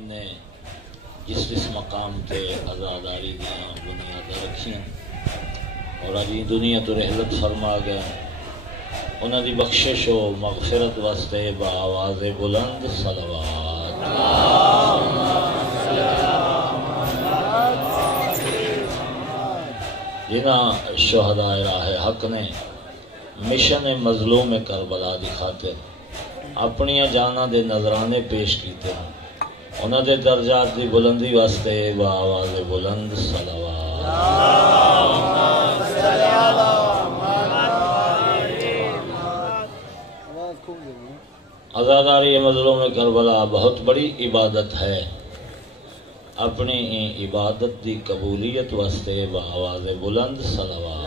العالمین نے جس مقام تے عزاداری دیاں بنیادیں رکھیاں اور اج دنیا تو رحلت فرما گئے، انہاں دی بخشش و مغفرت واسطے بآواز بلند صلوات۔ جنہاں شہداء راہ حق نے مشن مظلوم کربلا دی خاطر اپنی جاناں دے نذرانے پیش کیتے ہیں، انہاں دے درجات دی بلندی واسطے بآواز بلند صلوات۔ عزاداری مظلوم کربلا بہت بڑی عبادت ہے، اپنی عبادت دی قبولیت واسطے بآواز بلند صلوات۔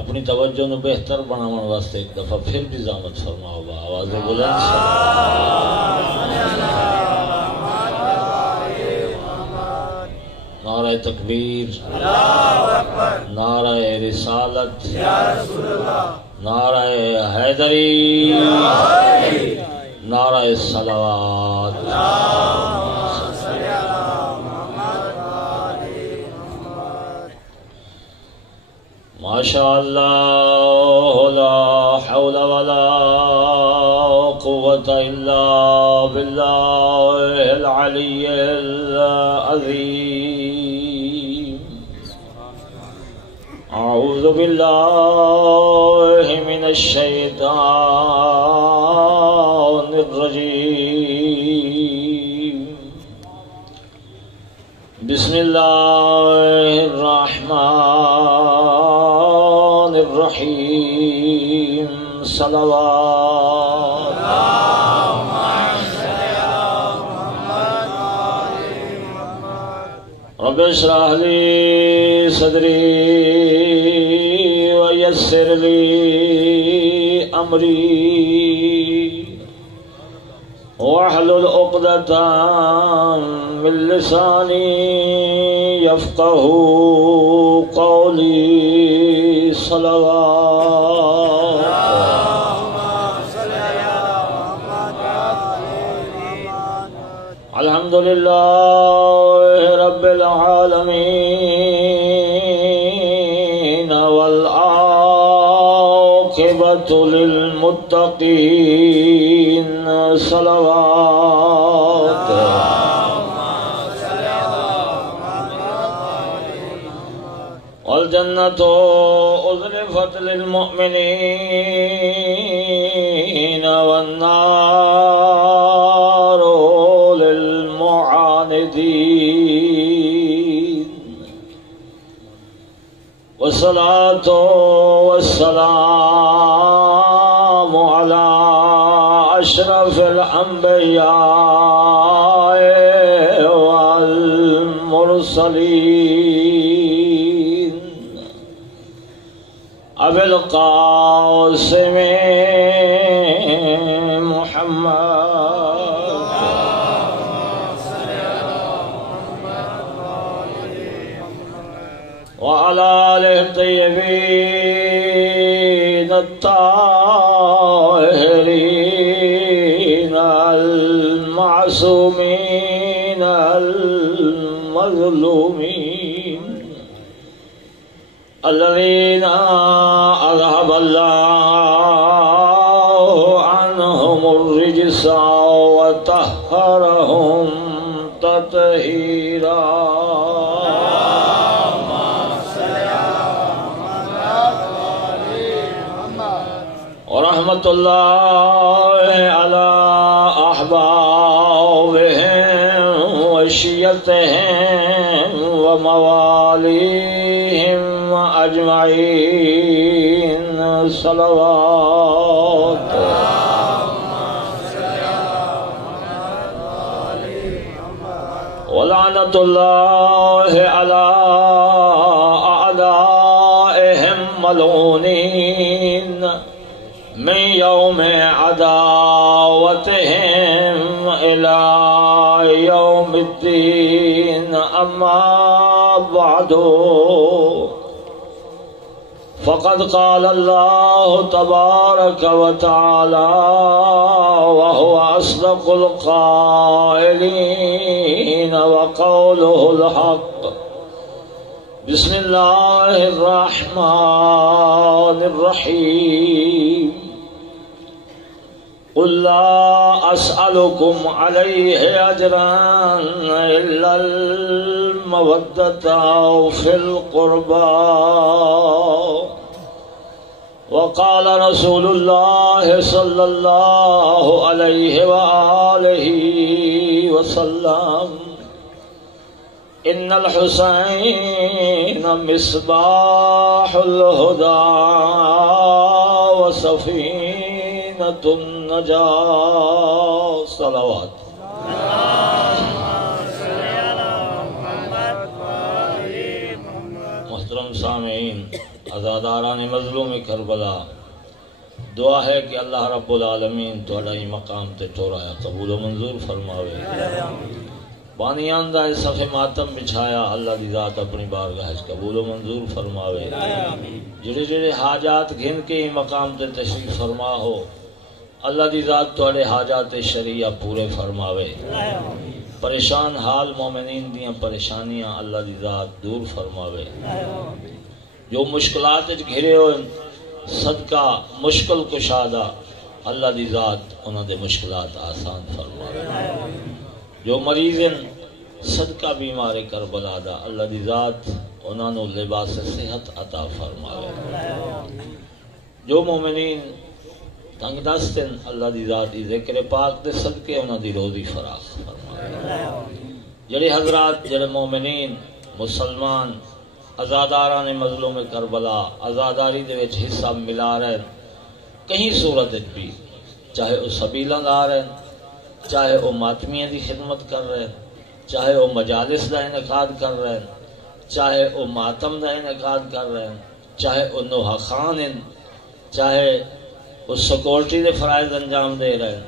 اپنی توجہ نو بہتر بناون واسطے ایک دفعہ پھر بھی زحمت فرماؤ بآواز بلند صلوات۔ نعرہ تکبیر، نعرہ رسالت، نعرہ حیدری، نعرہ صلوات۔ ماشاء اللہ لا حول ولا قوة الا باللہ العلی العظیم۔ اعوذ باللہ من الشیطان الرجیم۔ بسم اللہ الرحمن الرحیم۔ صلوات۔ رب اشرح لی صدری ویسر لی امری واحلل عقدۃ من لسانی یفقہوا قولی۔ صلوات۔ الحمدللہ رب العالمین والعاقبۃ للمتقین۔ صلوات۔ والجنة أزلفت للمؤمنين والنار للمعاندين، والصلاة والسلام على أشرف الأنبياء والمرسلين، أبي القاسم محمد وعلى آله الطيبين الطاهرين المعصومين المظلومين، الذين أذهب الله عنهم الرجس وطهرهم تطهيرا۔ ورحمة الله على أحبابهم وشيتهم ومواليهم أجمعين۔ صلوات۔ ولعنة الله على أعدائهم ملعونين من يوم عداوتهم إلى يوم الدين۔ أما بعد فقد قال الله تبارك وتعالى وهو أصدق القائلين وقوله الحق. بسم الله الرحمن الرحيم. قل لا أسألكم عليه أجرا إلا المودة في القربى. وقال رسول الله صلى الله عليه وآله وسلم إن الحسين مصباح الهدى وسفينة النجاة. صلوات. محترم سامعین، عزاداران مظلوم کربلا، دعا ہے کہ اللہ رب العالمین تھوڑا ہی مقام تے ٹھورایا قبول و منظور فرماوے. بانیان دا صفحے ماتم بچھایا، اللہ دی ذات اپنی بارگاہ قبول و منظور فرماوے. جڑے جڑے حاجات گھن کے ہی مقام تے تشریف فرما ہو، اللہ دی ذات تھوڑے حاجات شریعہ پورے فرماوے. پریشان حال مومنین دیاں پریشانیاں اللہ دی ذات دور فرماوے. جو مشکلات گھرے ہوئے صدقہ مشکل کشادہ، اللہ دی ذات انہاں دے مشکلات آسان فرماوے. جو مریض صدقہ بیمار کربلا دا، اللہ دی ذات انہاں نو لباس صحت عطا فرماوے. جو مومنین تنگ دستن، اللہ دی ذات دی ذکر پاک دے صدقے انہاں دی روزی فراخ فرماوے. جڑے حضرات، جڑے مومنین مسلمان آزاداران مظلوم کربلا آزاداری دے وچ حصہ ملا رہے، کہیں صورت بھی، چاہے وہ سبیلاں لا رہے، چاہے وہ ماتمیاں دی خدمت کر رہے، چاہے وہ مجالس دا انعقاد کر رہے، چاہے وہ ماتم دا انعقاد کر رہے، چاہے وہ نوحہ خان ہیں، چاہے وہ سیکورٹی دے فرائض انجام دے رہے،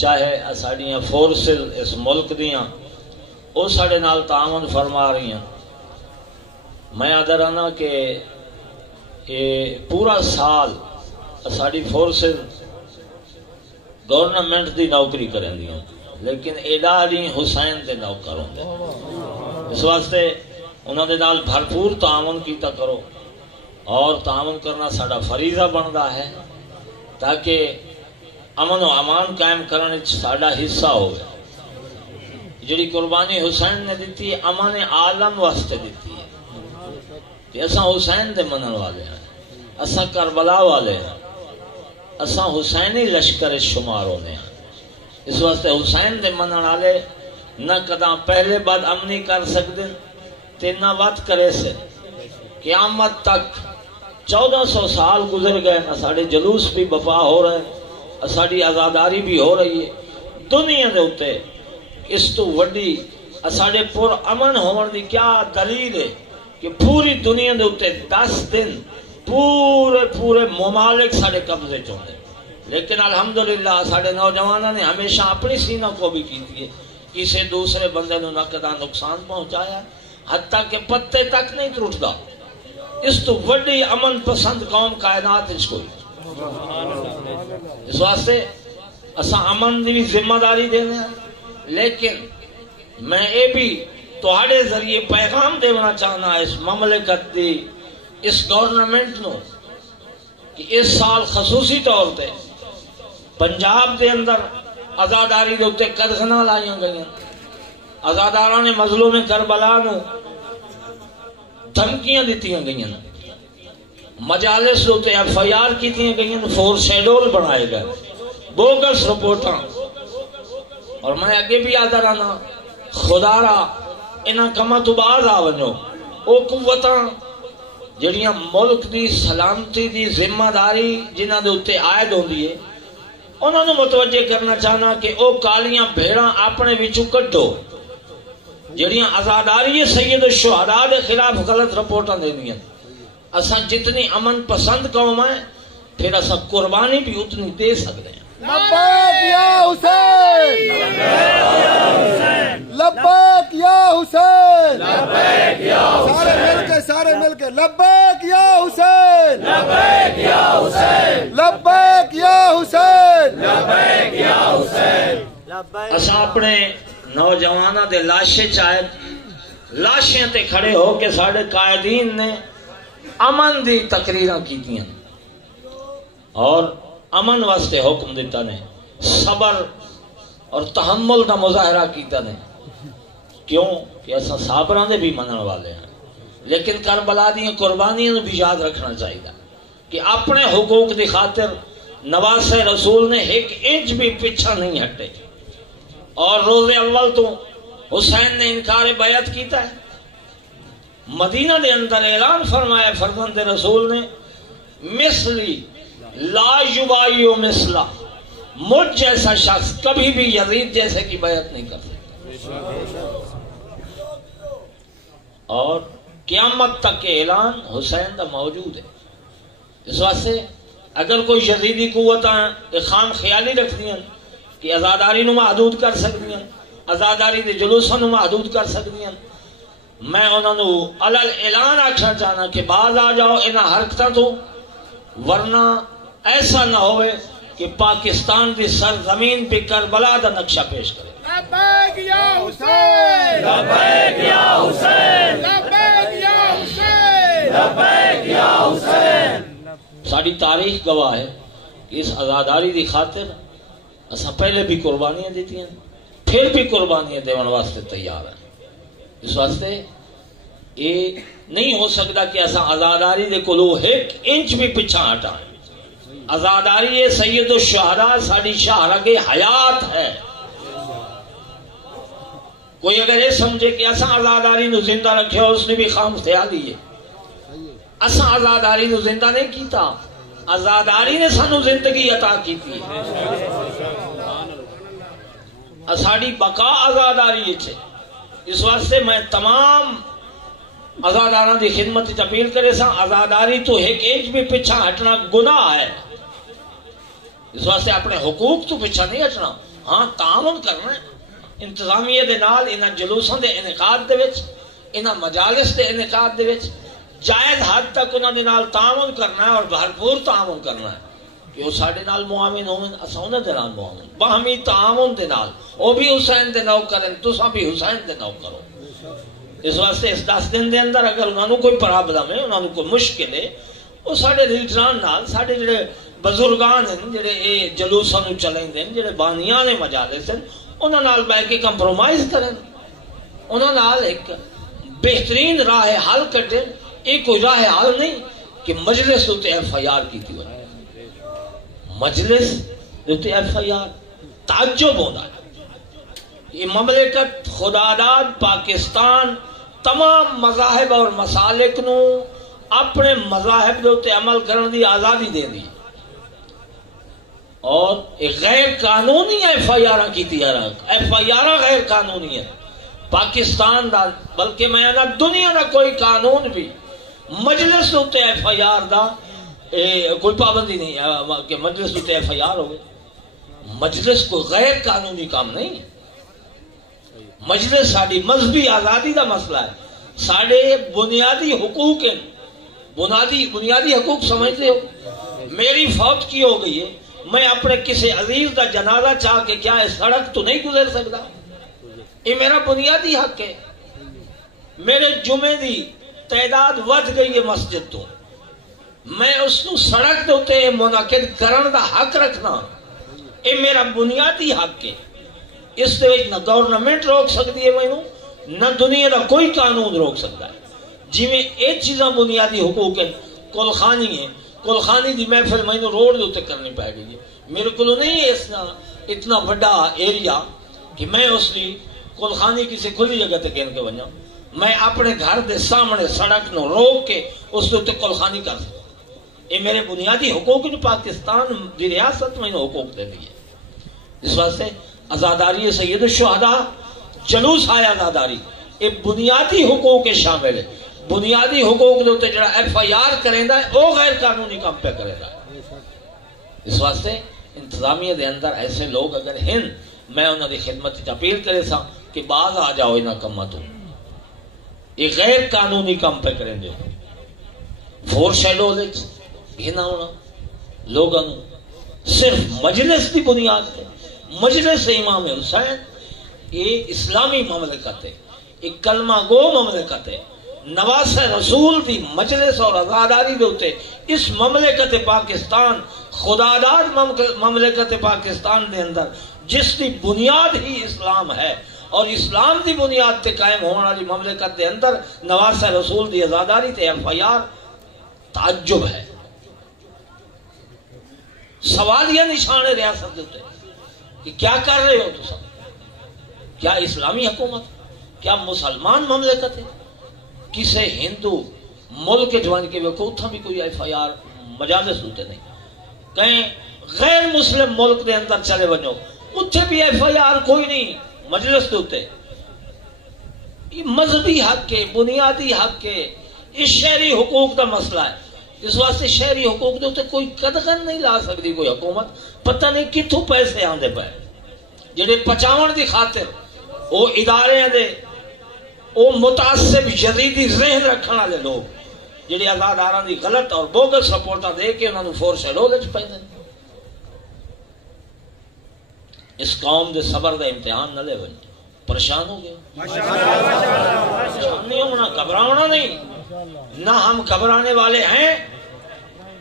چاہے ساڑیاں فورسز اس ملک دیاں وہ ساڑے نال تعاون فرما رہی ہیں. میں آدھرانا کہ یہ پورا سال ساڑی فورسز گورنمنٹ دی نوکری کریں دیاں، لیکن ایڈا نہیں حسین دے نوکر ہوں دے. اس واسطے انہوں دے نال بھرپور تعاون کیتا کرو، اور تعاون کرنا ساڑا فریضہ بندا ہے تاکہ امن و امان قائم کرنے ساڑا حصہ ہوگا. جڑی قربانی حسین نے دیتی ہے امان عالم واسطے دیتی ہے کہ اساں حسین دے منن والے ہیں، اساں کربلا والے ہیں، اساں حسینی لشکر شمار ہونے ہیں. اس واسطے حسین دے منن والے نہ کداں پہلے بعد امنی کر سکتے تے نہ وقت کرے سے. قیامت تک 1400 سال گزر گئے، ساڑے جلوس بھی بپا ہو رہے ہیں، ساڑی آزاداری بھی ہو رہی ہے دنیا دے اتے. اس تو وڈی ساڑے پر امن ہون دی کیا دلیل ہے کہ پوری دنیا دے اتے 10 دن پورے ممالک ساڑے قبضے چوندے، لیکن الحمدللہ ساڑے نوجوانوں نے ہمیشہ اپنی سینہ کو بھی کی تھی، کسی دوسرے بندے نو نقدہ نقصان پہنچایا، حتیٰ کہ پتے تک نہیں ٹوٹدا. اس تو وڈی امن پسند قوم کائنات اس کوئی. اس واسطے اساں امن دی بھی ذمہ داری دینا ہے، لیکن میں یہ بھی تہاڈے ذریعے پیغام دینا چاہنا اس مملکت دی اس گورنمنٹ نو کہ اس سال خصوصی طور تے پنجاب دے اندر آزاداری دے اتے قدغناں لائیاں گئیں، آزاداران مظلوم کربلا نو دھمکیاں دیتیاں گئیں، مجالس دے اتے FIR کیتیاں گئیں، فور شیڈول بنائے گئے، بوگس رپورٹاں. اور میں اگے بھی آدھا رہنا خدا را انہاں کما تو باز آ ونجو، او قوتاں جڑیاں ملک دی سلامتی دی ذمہ داری جنہاں دے اتے عائد ہوندی ہے، انہاں نو متوجہ کرنا چاہنا کہ او کالیاں بھیڑاں اپنے وچوں کڈو جڑیاں آزاداری سید الشہداء دے خلاف غلط رپورٹاں دیندیاں. اساں جتنی امن پسند قوم ہے پھر اساں قربانی بھی اتنی دے سکتے ہیں. لبیک یا حسین لبیک یا حسین سارے مل کے لبیک یا حسین لبیک یا حسین لبیک یا حسین لبیک یا حسین. اساں اپنے نوجواناں دے لاشے چاہے لاشیں تے کھڑے ہو کے ساڑھے قائدین نے امن دی تقریراں کیتیاں اور امن واسطے حکم دیتا نے صبر اور تحمل دا مظاہرہ کیتا نے. کیوں کہ ایسا صابران دے بھی منن والے ہیں لیکن کربلا دی قربانیاں بھی یاد رکھنا چاہیے کہ اپنے حقوق دی خاطر نواز رسول نے ایک انچ بھی پیچھا نہیں ہٹے اور روز اول تو حسین نے انکار بیعت کیتا ہے. مدینہ دے اندر اعلان فرمایا فرزند رسول نے مثلی لا یبایع مثلا مجھ جیسا شخص کبھی بھی یزید جیسے کی بیعت نہیں کر سکتا اور قیامت تک کے اعلان حسین دا موجود ہے. اس واسطے اگر کوئی یزیدی قوتاں خام خیالی رکھ دیا کہ آزاداری نو محدود کر سکتی ہیں آزاداری دے جلوساں نو محدود کر سکتی ہیں میں انہوں نے علل اعلان آکھنا چاہنا کہ باز آ جاؤ انہاں حرکتاں تو ورنہ ایسا نہ ہوئے کہ پاکستان کی سرزمین پہ کربلا دا نقشہ پیش کرے. لبیک یا حسین لبیک یا حسین لبیک یا حسین لبیک یا حسین. ساری تاریخ گواہ ہے کہ اس آزاداری دی خاطر اساں پہلے بھی قربانیاں دیتی ہیں پھر بھی قربانیاں دیون واسطے تیار ہیں. اس واسطے یہ نہیں ہو سکتا کہ اساں آزاداری دے کولو ایک انچ بھی پیچھا ہٹائیں. آزاداری ہے سید الشہداء ساری شاہرگ حیات ہے. کوئی اگر یہ سمجھے کہ اساں آزاداری نو زندہ رکھے اس نے بھی خام خیالی ہے. اساں آزاداری نو زندہ نہیں کیتا آزاداری نے سانو زندگی عطا کی تھی. ساری بقا آزاداری ہے. اس واسطے میں تمام آزاداراں دی خدمت اپیل کرے سا آزاداری تو ایک انچ بھی پیچھا ہٹنا گناہ ہے. اس واسطے اپنے حقوق تو پیچھا نہیں ہٹنا ہاں تعاون کرنا انتظامیہ دے نال انہاں جلوساں دے انعقاد دے وچ انہاں مجالس دے انعقاد دے وچ جائز حد تک انہاں دے نال تعاون کرنا ہے اور بھرپور تعاون کرنا ہے کہ وہ ساڈے نال معاون ہون اساں انہاں دے نال معاون باہمی تعاون دے نال وہ بھی حسین دے نو کرن تساں بھی حسین دے نو کرو. اس واسطے اس 10 دن دے اندر اگر انہاں نو کوئی پرابلم ہے انہاں نو کوئی مشکل ہے وہ ساڈے لیڈران نال ساڈے جڑے بزرگان ہیں جڑے اے جلوساں نو چلائندے ہیں جڑے بانیان مجالس ہیں انہاں نال بیٹھ کے کمپرومائز کرن انہاں نال ایک بہترین راہ حل کڈن. یہ کوئی راہ حل نہیں کہ مجلس تے ایف آئی آر کیتی ہوئے مجلس تے ایف آئی آر تعجب ہوتا ہے. یہ مملکت خداداد پاکستان تمام مذاہب اور مسالک نو اپنے مذاہب دے تے عمل کرنے دی آزادی دے دی اور غیر قانونی ایف آئی آر کیتی ہے. ایف آئی آر غیر قانونی ہے پاکستان دا بلکہ میں نہ دنیا دا کوئی قانون بھی مجلس تے ایف آئی آر دا کوئی پابندی نہیں ہے کہ مجلس تے ایف آئی آر ہوئے. مجلس کو غیر قانونی کام نہیں ہے. مجلس ساری مذہبی آزادی دا مسئلہ ہے سارے بنیادی حقوق ہیں. بنیادی حقوق سمجھتے ہو میری فوت کی ہو گئی ہے میں اپنے کسی عزیز کا جنازہ چاہ کے کیا اس سڑک تو نہیں گزر سکتا. یہ میرا بنیادی حق ہے. میرے جمعے دی تعداد ود گئی ہے مسجد تو میں اس کو سڑک دوتے منعقد کرن دا حق رکھنا یہ میرا بنیادی حق ہے. اس دے نہ گورنمنٹ روک سکتی ہے مینوں نہ دنیا دا کوئی قانون روک سکتا ہے. جی میں ایک چیزاں بنیادی حقوق ہیں کلخانی ہے کلخانی دی محفل مینوں روڈ دوتے کرنی پائے گی. میرے کو نہیں ہے اس اتنا بڑا ایریا کہ میں اس کی کلخانی کسی کھلی جگہ تے گن کے بنیا. میں اپنے گھر دے سامنے سڑک نو روک کے اس دے کلخانی کر سکتا. یہ میرے بنیادی حقوق جو پاکستان دی ریاست میں حقوق دے دی ہے. اس واسطے آزاداری سید الشہداء جلوس آیا آزاداری یہ بنیادی حقوق شامل ہے. بنیادی حقوق دے جڑا ایف آئی آر کریندا ہے وہ غیر قانونی کام پہ کریندا ہے. اس واسطے انتظامیہ دے اندر ایسے لوگ اگر ہیں میں انہاں دی خدمت اپیل کرے سا کہ باز آ جاؤ انہاں کماں تو، یہ غیر قانونی کام پہ کریں دے فور شیڈو گھنا ہونا لوگوں صرف مجلس کی بنیاد پہ، مجلس امام حسین یہ اسلامی مملکت ہے، ایک کلمہ گو مملکت ہے، نواس رسول دی مجلس اور آزاداری دے ہوتے اس مملکت پاکستان خداداد مملکت پاکستان دے اندر جس دی بنیاد ہی اسلام ہے اور اسلام دی بنیاد تے قائم ہونے والی مملکت دے اندر نواس رسول دی آزاداری تے ایف آئی آر تعجب ہے، سوالیہ نشان ہے ریاست دیتے کہ کیا کر رہے ہو تو سب، کیا اسلامی حکومت، کیا مسلمان مملکت ہے؟ کسے ہندو ملک جوان کے ویکو اتھا بھی کوئی ایف آئی آر مجازس ہوتے نہیں، کہیں غیر مسلم ملک دے اندر چلے ونجو اتھے بھی ایف آئی آر کوئی نہیں، مجلس ہوتے یہ مذہبی حق کے بنیادی حق کے اس شہری حقوق کا مسئلہ ہے، اس واسطے شہری حقوق دے کوئی قدغن نہیں لا سکتی کوئی حکومت، پتہ نہیں کتھوں پیسے آندے پے جڑے پچاون دی خاطر وہ ادارے دے وہ متعصب یزیدی ذہن رکھنے والے لوگ جڑے آزاداراں دی غلط اور بوگس رپورٹاں دے کے انہاں نوں فورس شیڈول وچ پے دے، اس قوم دے صبر دا امتحان نہ لے ون، پریشان ہو گئے، پریشان نہیں ہونا، گھبرانا نہیں، نہ ہم گھبرانے والے ہیں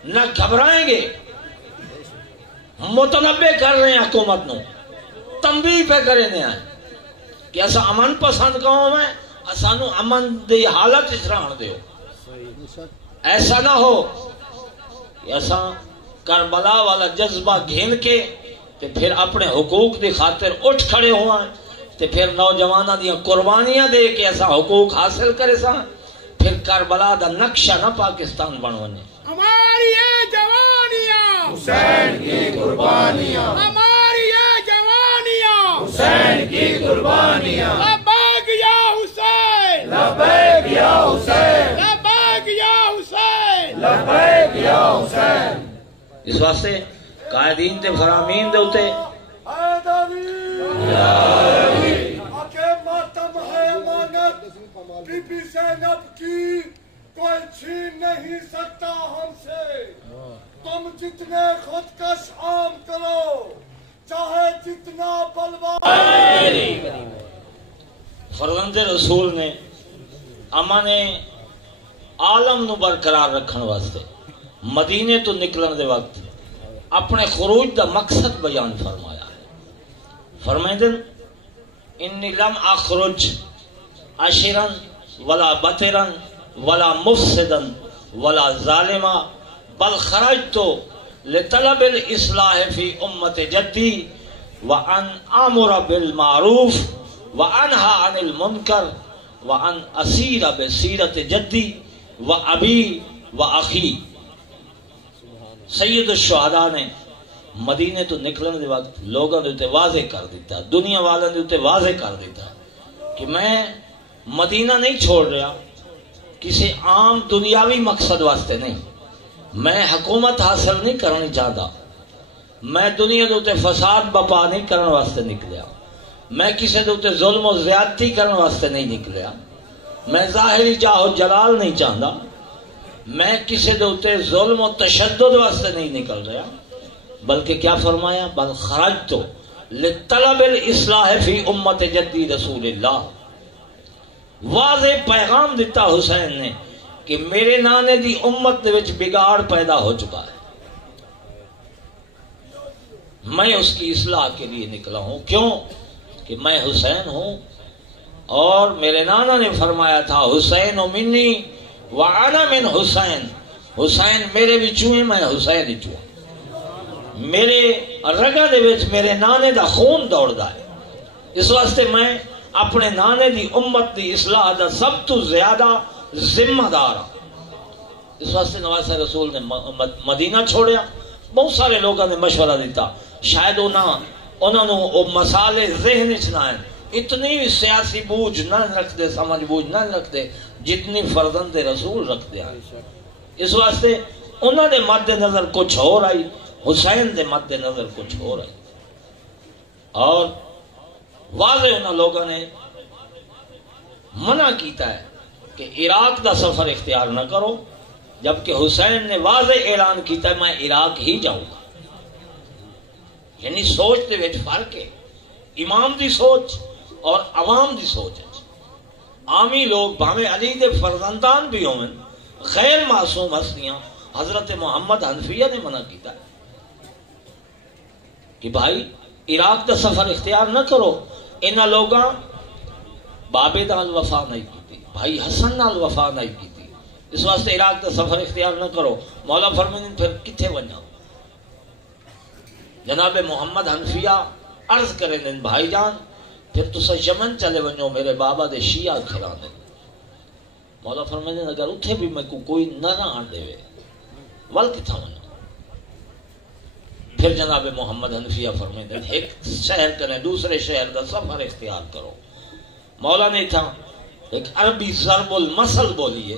نہ گھبرائیں گے، متنبع کر رہے ہیں حکومت نو، تنبیہ پہ کرے نے ہیں کہ ایسا امن پسند قوم ہے، سانو امن دی حالت اچران دیو، ایسا نہ ہو کہ ایسا کربلا والا جذبہ گھن کے تے پھر اپنے حقوق دی خاطر اٹھ کھڑے ہوا تے پھر نوجوانہ دیا قربانیاں دے کے ایسا حقوق حاصل کرے سا، پھر کربلا دا نقشہ نہ پاکستان بنوانے، ہماری یہ جوانیاں حسین کی قربانیاں، ہماری یہ جوانیاں حسین کی قربانیاں، لبیک یا حسین، لبیک یا حسین، لبیک یا حسین، لبیک یا حسین۔ اس واسطے قائدین تے فرامین دے ہوتے ماتم ہے امانت بی بی زینب کی، کوئی چھین نہیں سکتا ہم سے، تم جتنے خودکش عام کرو چاہے جتنا بلوا۔ فرزند رسول نے امن عالم نو برقرار رکھن واسطے مدینے تو نکلن دے وقت اپنے خروج دا مقصد بیان فرمایا، فرمائدن انی لم اخرج عشرا ولا بطرا ولا مفسدا ولا ظالما بل خرجت لطلب الاصلاح فی امت جدی وان امر بالمعروف وانہا عن المنکر وان اسیر بسیرت جدی وابی واخی۔ سید الشہداء نے مدینے تو نکلنے دے وقت لوگوں دے تے واضح کر دیتا، دنیا والوں دے تے واضح کر دیتا کہ میں مدینہ نہیں چھوڑ رہا کسی عام دنیاوی مقصد واسطے نہیں، میں حکومت حاصل نہیں کرنی چاہتا، میں دنیا دے تے فساد بپا نہیں کرنے واسطے نکلیا، میں کسی دے تے ظلم و زیادتی کرنے واسطے نہیں نکلیا، میں ظاہری جاہ و جلال نہیں چاہتا، میں کسی دے تے ظلم و تشدد واسطے نہیں نکل رہا، بلکہ کیا فرمایا بل خرجت لطلب الاصلاح فی امت جدی رسول اللہ، واضح پیغام دیتا حسین نے کہ میرے نانے دی امت دے وچ بگاڑ پیدا ہو چکا ہے، میں اس کی اصلاح کے لیے نکلا ہوں، کیوں کہ میں حسین ہوں اور میرے نانا نے فرمایا تھا حسین منی وَأَنَا مِنْ حسین، حسین میرے بچوں ہیں میں حسین بچوں، میرے رگا دے وچ میرے نانے دا خون دوڑدا ہے، اس واسطے میں اپنے نانے دی امت دی اصلاح دا سب تو زیادہ ذمہ دار ہوں۔ اس واسطے نواز رسول نے مدینہ چھوڑیا، بہت سارے لوگوں نے مشورہ دیتا، شاید انہوں نے مسالے ذہن وچ نہ آئے، اتنی سیاسی بوجھ نہ رکھتے، سمجھ بوجھ نہ رکھتے جتنی فرزند رسول رکھتے ہیں، اس واسطے انہوں نے مد نظر کچھ اور آئی، حسین دے مد نظر کچھ اور آئی، اور واضح انہوں لوگوں نے منع کیتا ہے کہ عراق دا سفر اختیار نہ کرو، جبکہ حسین نے واضح اعلان کیتا ہے میں عراق ہی جاؤں گا. یعنی سوچ دے وچ فرق ہے، امام دی سوچ اور عوام دی سوچ ہے. عامی لوگ بھاویں علی دے فرزندان بھی ہوں، غیر معصوم ہستیاں، حضرت محمد حنفیہ نے منع کیتا ہے کہ بھائی عراق دا سفر اختیار نہ کرو. انہاں لوگاں بابے نال وفا نہیں کی، بھائی حسن نال وفا نہیں کی، اس واسطے عراق دا سفر اختیار نہ کرو. مولا فرمائیں پھر کتھے وجنا؟ جناب محمد حنفیہ عرض کریں دن بھائی جان پھر تسا یمن چلے ونجو میرے بابا دے شیعہ کھلانے. مولا فرمائیں اگر اتھے بھی میں کوئی نہ آن دے ول کتھا وجنا؟ پھر جناب محمد حنفیہ فرمائیں ایک شہر کریں دوسرے شہر دا سفر اختیار کرو. مولا نے تھا ایک عربی ضرب المثل بولی ہے،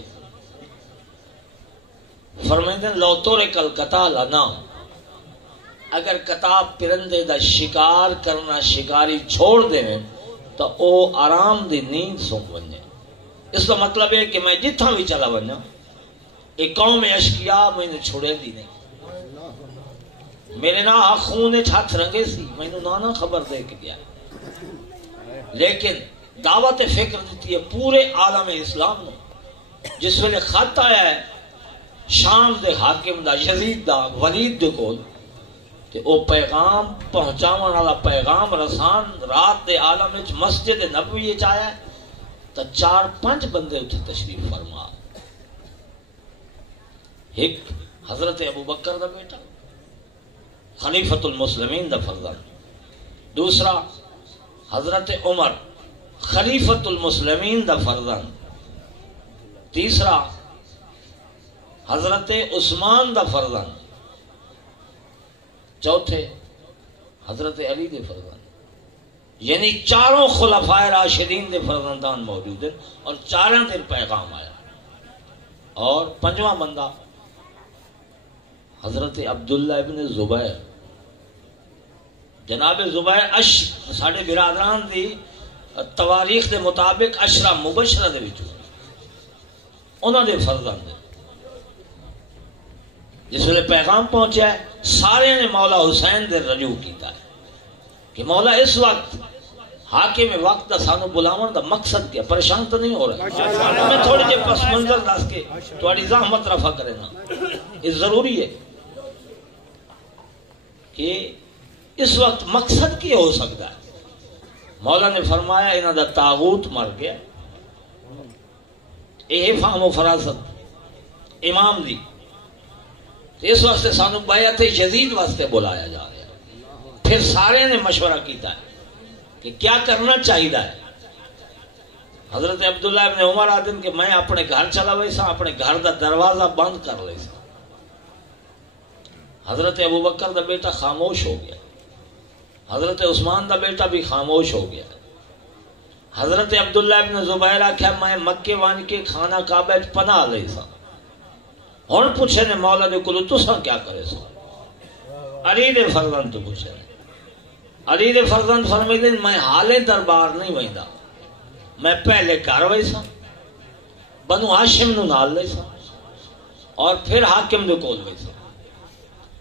فرمائیں لو تورک القتال نام، اگر کتاب پرندے دا شکار کرنا شکاری چھوڑ دے تو او آرام دی نیند سو ونجے. اس کا مطلب ہے کہ میں جتھاں بھی چلا ونجا ایک قوم اشقیا میں نے چھوڑے دی نہیں. میرے نا خون ہاتھ رنگے سی میں نے نانا خبر دے کے گیا، لیکن دعوت فکر دیتی ہے پورے عالم اسلام نے. جس ویلے خط آیا ہے شام دے حاکم دا یزید دا ولید دے کول کہ او پیغام پہنچاون والا پیغام رسان رات دے عالم وچ مسجد نبوی وچ آیا تو 4-5 بندے اتنے تشریف فرما. ایک حضرت ابو بکر دا بیٹا خلیفۃ المسلمین دا فرزند، دوسرا حضرت عمر خلیفۃ المسلمین دا فرزند، تیسرا حضرت عثمان دا فرزند، چوتھے حضرت علی دے فرزند. یعنی چاروں خلفائے راشدین دے فرزندان موجود ہیں اور چاروں دن پیغام آیا. اور پنجواں بندہ حضرت عبداللہ ابن زبیر. جناب زبیر ساڑھے برادران دی تواریخ دے مطابق اشرا مبشرہ دے وچوں انہوں دے فرزند. جس ویلے پیغام پہنچا ہے سارے نے مولا حسین دے رجوع کیتا ہے کہ مولا اس وقت حاکم وقت دا سانو بلاون دا مقصد کیا، پریشان تو نہیں ہو رہا. میں تھوڑے جے پس منظر دس کے تھوڑی زحمت رفع کرے نا، یہ ضروری ہے کہ اس وقت مقصد کیا ہو سکتا ہے. مولا نے فرمایا انہاں دا طاغوت مر گیا، یہ فہم و فراست امام دی، اس واسطے سانو بیعت یزید واسطے بلایا جا رہا ہے. پھر سارے نے مشورہ کیتا ہے کہ کیا کرنا چاہیے. حضرت عبداللہ ابن عمر آدم کہ میں اپنے گھر چلا ویسا اپنے گھر دا دروازہ بند کر لے سا. حضرت ابو بکر دا بیٹا خاموش ہو گیا، حضرت عثمان دا بیٹا بھی خاموش ہو گیا. حضرت عبداللہ ابن زبیر آخیا میں مکے وان کے خانہ کعبہ پناہ لے سا. ہن پوچھے نے مولا نے کلو تساں کیا کرے سو؟ علی دے فرزند تو پوچھے نے. علی دے فرزند فرمیندے میں حالے دربار نہیں ویندا، میں پہلے گھر ویسا بنو ہاشم نو نال لے سا اور پھر حاکم دے کول ویسا.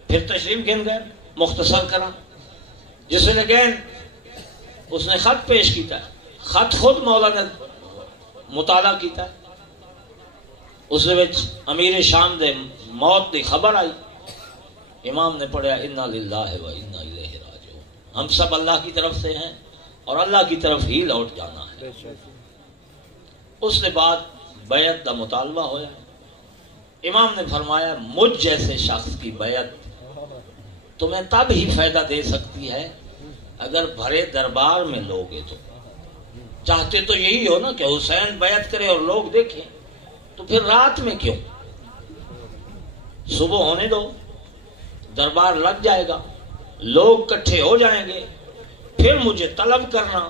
پھر تشریف گن گئے. مختصر کرا جس نے گئے اس نے خط پیش کیتا ہے، خط خود مولا نے مطالعہ کیتا ہے. اس وچ امیر شام دے موت دی خبر آئی. امام نے پڑھا انا للہ و انا الیہ راجعون، ہم سب اللہ کی طرف سے ہیں اور اللہ کی طرف ہی لوٹ جانا ہے. اس کے بعد بیعت کا مطالبہ ہوا. امام نے فرمایا مجھ جیسے شخص کی بیعت تمہیں تب ہی فائدہ دے سکتی ہے اگر بھرے دربار میں لوگے. تو چاہتے تو یہی ہو نا کہ حسین بیعت کرے اور لوگ دیکھیں، تو پھر رات میں کیوں؟ صبح ہونے دو، دربار لگ جائے گا، لوگ کٹھے ہو جائیں گے، پھر مجھے طلب کرنا،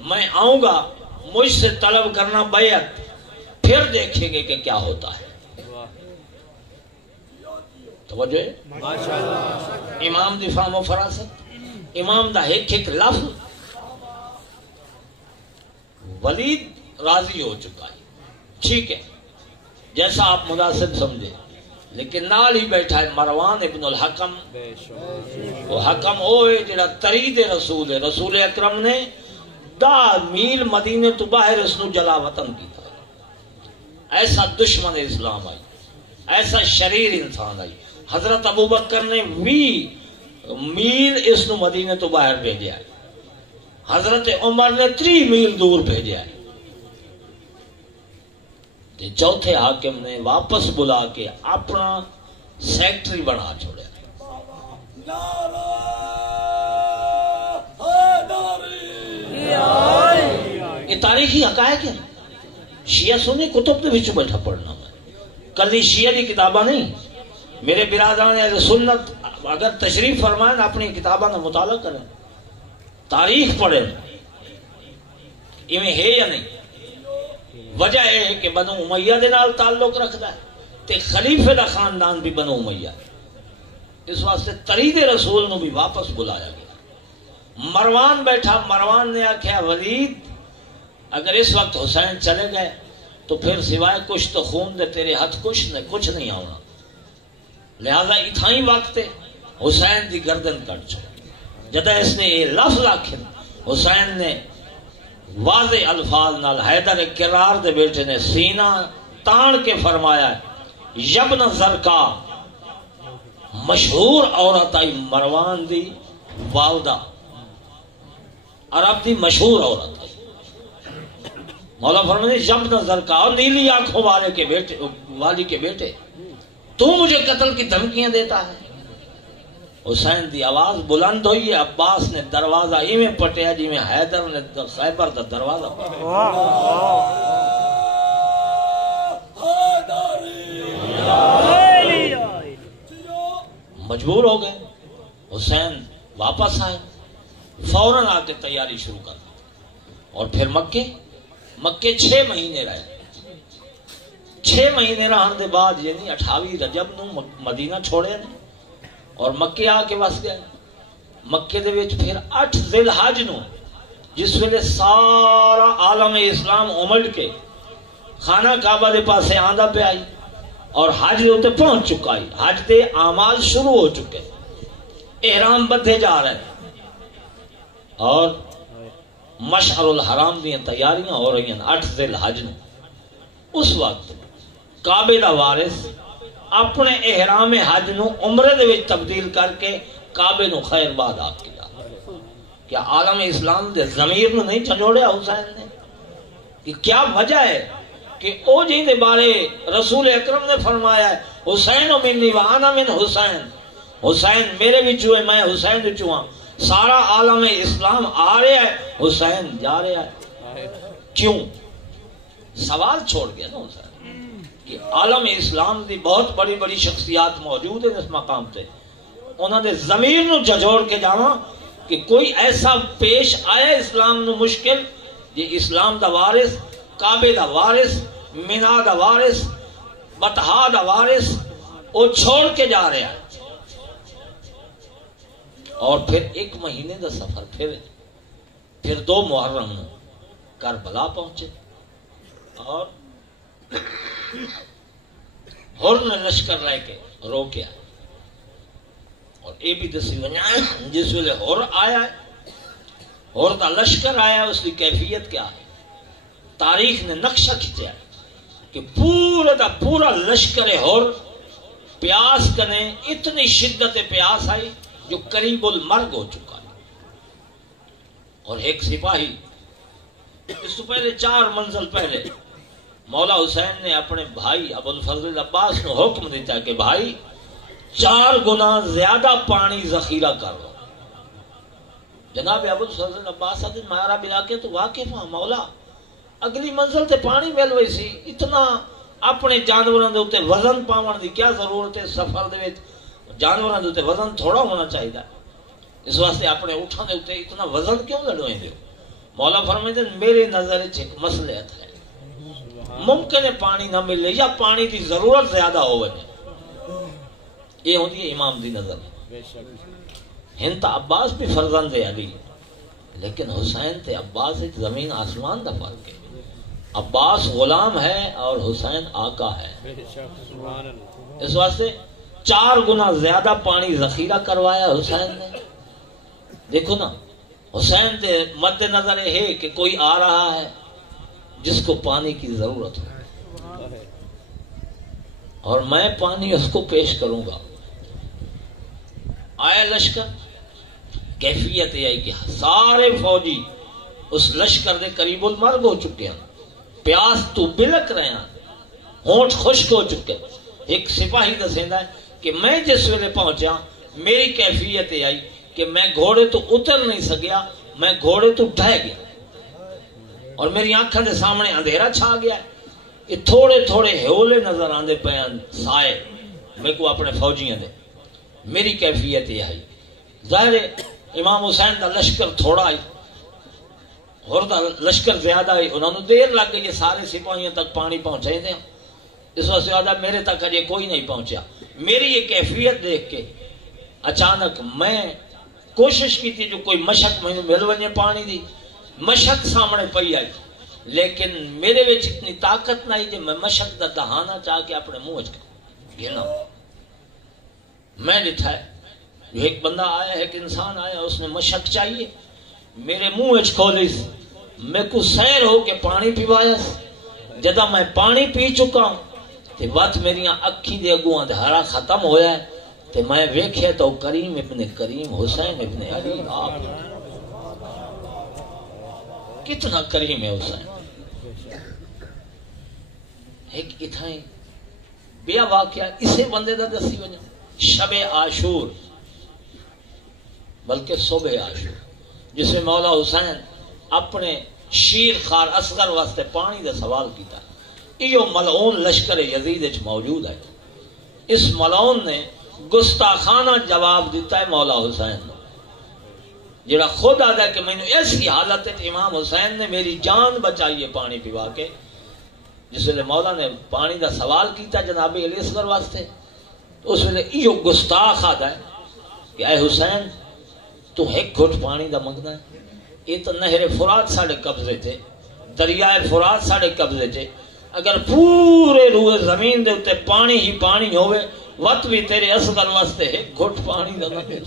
میں آؤں گا، مجھ سے طلب کرنا بیعت، پھر دیکھیں گے کہ کیا ہوتا ہے. توجہ ہے؟ امام دی فہم و فراست، امام دا ایک ایک لفظ ولید راضی ہو چکا ہے، ٹھیک ہے جیسا آپ مناسب سمجھے، لیکن نال ہی بیٹھا ہے مروان ابن الحکم، وہ حکم ہوئے جڑا ترید رسول ہے، رسول اکرم نے 10 میل مدینے تو باہر اس نو جلا وطن کیتا، ایسا دشمن اسلام آئی، ایسا شریر انسان آئی۔ حضرت ابو بکر نے 20 میل اس نو مدینے تو باہر بھیجا ہے، حضرت عمر نے 3 میل دور بھیجا ہے، چوتھے حاکم نے واپس بلا کے اپنا سیکٹری بنا چھوڑا۔ یہ تاریخی حقائق ہے، شیعہ سنی کتب دے وچ بیٹھا پڑھنا میں، کلی شیعہ دی کتاباں نہیں۔ میرے برادران اہل سنت اگر تشریف فرمائیں اپنی کتاباں کا مطالعہ کریں، تاریخ پڑھیں، ایویں ہے یا نہیں؟ وجہ یہ ہے کہ بنو امیہ دے نال تعلق رکھتا ہے تے خلیفے دا خاندان بھی بنو امیہ، اس واسطے ترید رسول نو بھی واپس بلایا گیا۔ مروان بیٹھا، مروان نے آکھیا ولید اگر اس وقت حسین چلے گئے تو پھر سوائے کچھ تو خون دے تیرے ہاتھ کچھ نہیں آنا، لہذا اتھائی وقت حسین دی گردن کٹ چھوڑ۔ جدہ اس نے یہ لفظ آکھے حسین نے واضح الفاظ نال حیدر کرار دے بیٹے نے سینہ تان کے فرمایا یبن زرکا، مشہور عورت آئی مروان دی والدہ، عرب دی مشہور عورت آئی، مولا فرمانے یبن زرکا، اور نیلی آنکھوں والی کے بیٹے تو مجھے قتل کی دھمکیاں دیتا ہے۔ حسین دی آواز بلند ہوئی ہے، عباس نے دروازہ ایویں پٹیا جی میں حیدر نے خیبر دا دروازہ پٹیا۔ مجبور ہو گئے، حسین واپس آئے، فوراً آ کے تیاری شروع کر دی، اور پھر مکے 6 مہینے رہے۔ 6 مہینے رہن دے بعد یعنی 28 رجب نو مدینہ چھوڑے نے اور مکے آ کے وس گئے۔ مکے دے وچ پھر 8 ذی الحج نو جس ویلے سارا عالم اسلام امڑ کے خانہ کعبہ دے پاسے آندا پہ آئی اور حج دے تے پہنچ چکا ہے، حج دے اعمال شروع ہو چکے، احرام بدھے جا رہے اور مشعر الحرام دی تیاریاں ہو رہی ہیں 8 ذی الحج نو۔ اس وقت کعبے دا وارث اپنے احرام حج نو عمرے دے وچ تبدیل کر کے کعبے نو خیر باد آپ کیا۔ کیا عالم اسلام دے ضمیر نو نہیں جھنجوڑیا حسین نے؟ کہ کیا وجہ ہے کہ او جی دے بارے رسول اکرم نے فرمایا ہے حسین منی وانا من حسین، حسین میرے وچوں ہے میں حسین وچوں ہاں، سارا عالم اسلام آ رہا ہے حسین جا رہا ہے، کیوں؟ سوال چھوڑ گیا نا حسین کہ عالم اسلام دی بہت بڑی بڑی شخصیات موجود ہیں اس مقام تے، انہوں نے ضمیر نو جھجوڑ کے جاواں کہ کوئی ایسا پیش آیا اسلام نو مشکل یہ اسلام دا وارث، کعبے دا وارث، مینا دا وارث، بطحا دا وارث وہ چھوڑ کے جا رہا ہے۔ اور پھر 1 مہینے دا سفر، پھر 2 محرم نو کربلا پہنچے اور ہر نے لشکر لے کے روکیا، اور یہ بھی دسی وجہ جس ویلے ہر آیا ہے، ہر دا لشکر آیا، اس کی کیفیت کیا ہے؟ تاریخ نے نقشہ کھینچا کہ پورا دا پورا لشکر ہر پیاس کنے اتنی شدت پیاس آئی جو قریب المرگ ہو چکا ہے، اور ایک سپاہی اس سے پہلے 4 منزل پہلے مولا حسین نے اپنے بھائی ابو الفضل عباس کو حکم دیتا کہ بھائی 4 گنا زیادہ پانی ذخیرہ کر لو۔ جناب ابو الفضل عباس آدھے مارا بلا کے تو واقف ہاں مولا، اگلی منزل تے پانی مل وئی سی، اتنا اپنے جانوراں دے اوتے وزن پاون دی کیا ضرورت ہے؟ سفر دے وچ جانوراں دے اوتے وزن تھوڑا ہونا چاہیے، اس واسطے اپنے اٹھاں دے اوتے اتنا وزن کیوں لڑویں دے؟ مولا فرماتے میرے نظر وچ ایک مصلحت ہے، ممکن ہے پانی نہ ملے یا پانی کی ضرورت زیادہ ہو وجے، یہ ہوتی ہے امام دی نظر۔ ہنتا عباس بھی فرزند ہے علی، لیکن حسین تے عباس زمین آسمان دا فرق ہے. عباس غلام ہے اور حسین آقا ہے. اس واسطے 4 گنا زیادہ پانی ذخیرہ کروایا حسین نے. دیکھو نا حسین کے مد نظر ہے کہ کوئی آ رہا ہے جس کو پانی کی ضرورت ہو اور میں پانی اس کو پیش کروں گا. آیا لشکر, کیفیت یہ آئی کہ سارے فوجی اس لشکر دے قریب المرگ ہو چکے ہیں, پیاس تو بلک رہے ہیں, ہونٹ خشک ہو چکے. ایک سپاہی دسیندا ہے کہ میں جس ویلے پہنچا میری کیفیت یہ آئی کہ میں گھوڑے تو اتر نہیں سکیا, میں گھوڑے تو ڈھہ گیا اور میری آنکھوں کے سامنے اندھیرا چھا گیا. یہ تھوڑے تھوڑے ہیولے نظر آندے پے سائے میرے کو اپنے فوجیاں دے. میری کیفیت یہ آئی. ظاہر امام حسین کا لشکر تھوڑا آئی اور لشکر زیادہ آئی, انہوں نے دیر لگ گئی سارے سپاہیوں تک پانی پہنچے دیں. اس وقت زیادہ میرے تک اجے کوئی نہیں پہنچا. میری یہ کیفیت دیکھ کے اچانک میں کوشش کی تھی جو کوئی مشک مجھے مل وجے پانی دی, مشک سامنے پئی آئی لیکن میرے وچ اتنی طاقت نہیں کہ میں مشک دا دہانا چاہ کے اپنے منہ وچ گھنا. میں ڈٹھا ہے ایک بندہ آیا ہے, ایک انسان آیا, اس نے مشک چاہیے, میرے منہ وچ کھولی, میں کو سیر ہو کے پانی پیوایا. جدا میں پانی پی چکا ہوں تے وقت میری اکھی دے اگوں اندھیرا ختم ہویا ہے تے میں ویکھیا تو کریم ابن کریم حسین ابن علی آپ کتنا کریم ہے حسین. ایک اتھائیں بیا واقعہ اسے بندے دا دسی وجہ شب عاشور بلکہ صبح عاشور جس میں مولا حسین اپنے شیر خار اصغر واسطے پانی دا سوال کیتا. ایو ملعون لشکر یزید وچ موجود ہے. اس ملعون نے گستاخانہ جواب دیتا ہے مولا حسین نے, جڑا خود آدھا کہ میں نے ایسی حالت ہے امام حسین نے میری جان بچائی ہے پانی پیوا کے. جس ویلے مولا نے پانی دا سوال کیتا جناب علی اصغر واسطے تو اس ویلے ایو گستاخ آدھا ہے کہ اے حسین تو ایک گھٹ پانی دا منگنا ہے. یہ تو نہر فرات ساڑھے قبضے تھے, دریائے فرات ساڑھے قبضے تھے, اگر پورے روئے زمین دے اتے پانی ہی پانی ہوئے وقت بھی تیرے اصغر واسطے ایک گھٹ پانی دا نہ دے.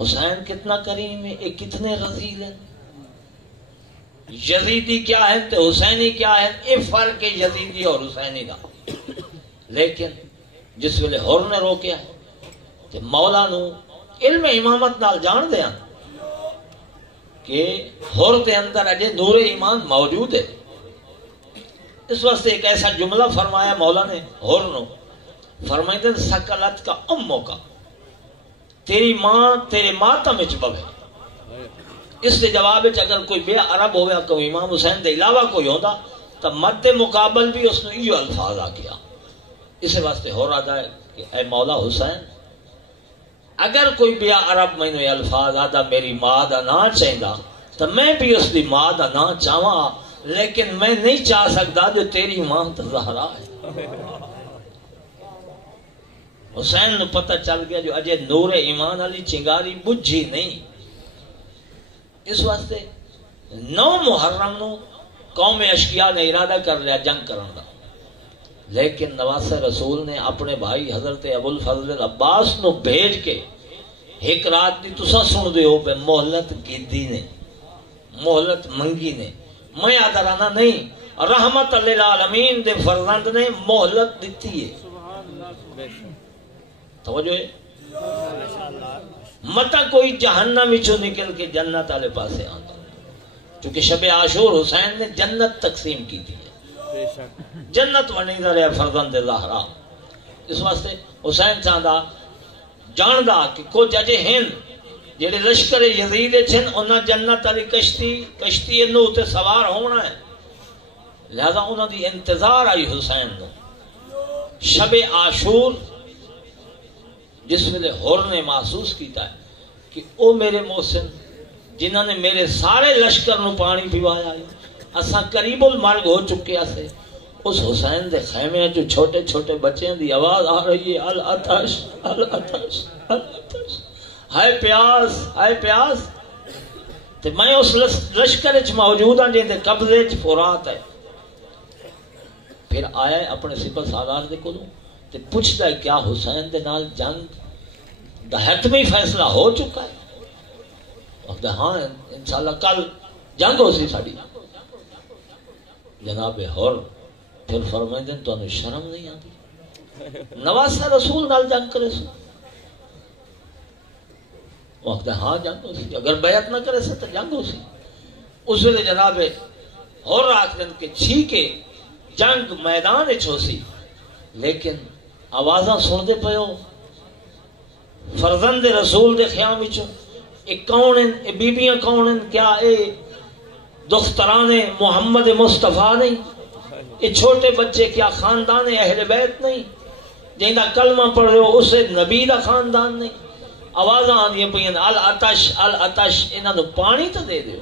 حسین کتنا کریم ہے, ایک کتنے رذیل ہے. یزیدی کیا ہے تو حسینی کیا ہے, یہ فرق ہے یزیدی اور حسینی کا. لیکن جس ویلے ہور نے روکیا تے مولا نو علم امامت نال جان دیا کہ ہور دے اندر اجے نور ایمان موجود ہے. اس واسطے ایک ایسا جملہ فرمایا مولا نے ہور نو, فرمائے سکلت کا امو کا, تیری ماں تیرے ماتم وچ بوے. اس کے جواب اگر کوئی بے عرب ہویا کوئی امام حسین دے علاوہ کوئی ہوندا تو مد مقابل بھی اس نے یہ الفاظ آ کیا. اس واسطے ہو رہا ہے کہ اے مولا حسین اگر کوئی بیا عرب میں نے الفاظ آدھا میری ماں دا نا چاہتا تو میں بھی اس دی ماں دا نا چاہواں, لیکن میں نہیں چاہ سکتا جو تیری ماں تو زہرا ہے. حسین نو پتہ چل گیا جو اجے نور ایمان علی چنگاری بجھی نہیں. اس واسطے 9 محرم نو قوم اشقیاء نے ارادہ کر لیا جنگ کرنے کا, لیکن نواسہ رسول نے اپنے بھائی حضرت ابو الفضل عباس نو بھیج کے ایک رات دی تسا سن دے ہو پہ مہلت کیتی نے, مہلت منگی نے. میں آدھرانا نہیں, رحمت للعالمین دے فرزند نے مہلت دیتی ہے. توجہ ہے, متا کوئی جہنم وچوں نکل کے جنت والے پاسے آندا, کیونکہ شب عاشور حسین نے جنت تقسیم کی تھی, جنت ونی دا رہا فرزند زہرا. اس واسطے حسین چاہتا جاندا کہ کچھ اجے ہیں جڑے لشکر یزید چھن انہاں جنت والی کشتی نو تے سوار ہونا ہے, لہذا انہاں دی انتظار آئی حسین نو. شب عاشور جس ویلے ہور نے محسوس کیتا ہے کہ او میرے محسن جنہاں نے میرے سارے لشکر نو پانی پیوایا ہے, اساں قریب المرگ ہو چکے اسے, اس حسین دے خیمے جو چھوٹے چھوٹے بچیاں دی آواز آ رہی ہے العطش العطش العطش، ہائے پیاس ہائے پیاس، تے میں اس لشکر وچ موجود ہاں جے دے قبضے وچ فرات ہے. پھر آیا اپنے سپہ سالار دے کولوں تے پوچھدا ہے کیا حسین دے نال جنگ دا حتمی فیصلہ ہو چکا ہے؟ وقت ہاں انشاءاللہ کل جنگ ہو سی ساڈی. جناب ہور پھر فرمائندے تو انہوں شرم نہیں آتی نواسا رسول نال جنگ کرے سو؟ وقت ہاں جنگ ہو سی، اگر بیعت نہ کرے سے تو جنگ ہو سی. اس ویلے جناب ہور آخ دن کے چھی کے جنگ میدان ہو سی، لیکن آوازاں سن دے پے ہو فرزند رسول دے خیام وچوں اے کون ہیں، اے بیبیاں کون ہیں؟ کیا اے دختران محمد مصطفیٰ نہیں؟ اے چھوٹے بچے کیا خاندان اہل بیت نہیں؟ جہاں کلمہ پڑھ رہے ہو اسے نبی دا خاندان نہیں؟ آوازاں آندیاں پئیاں العطش العطش، انہاں نوں پانی تو دے دیو.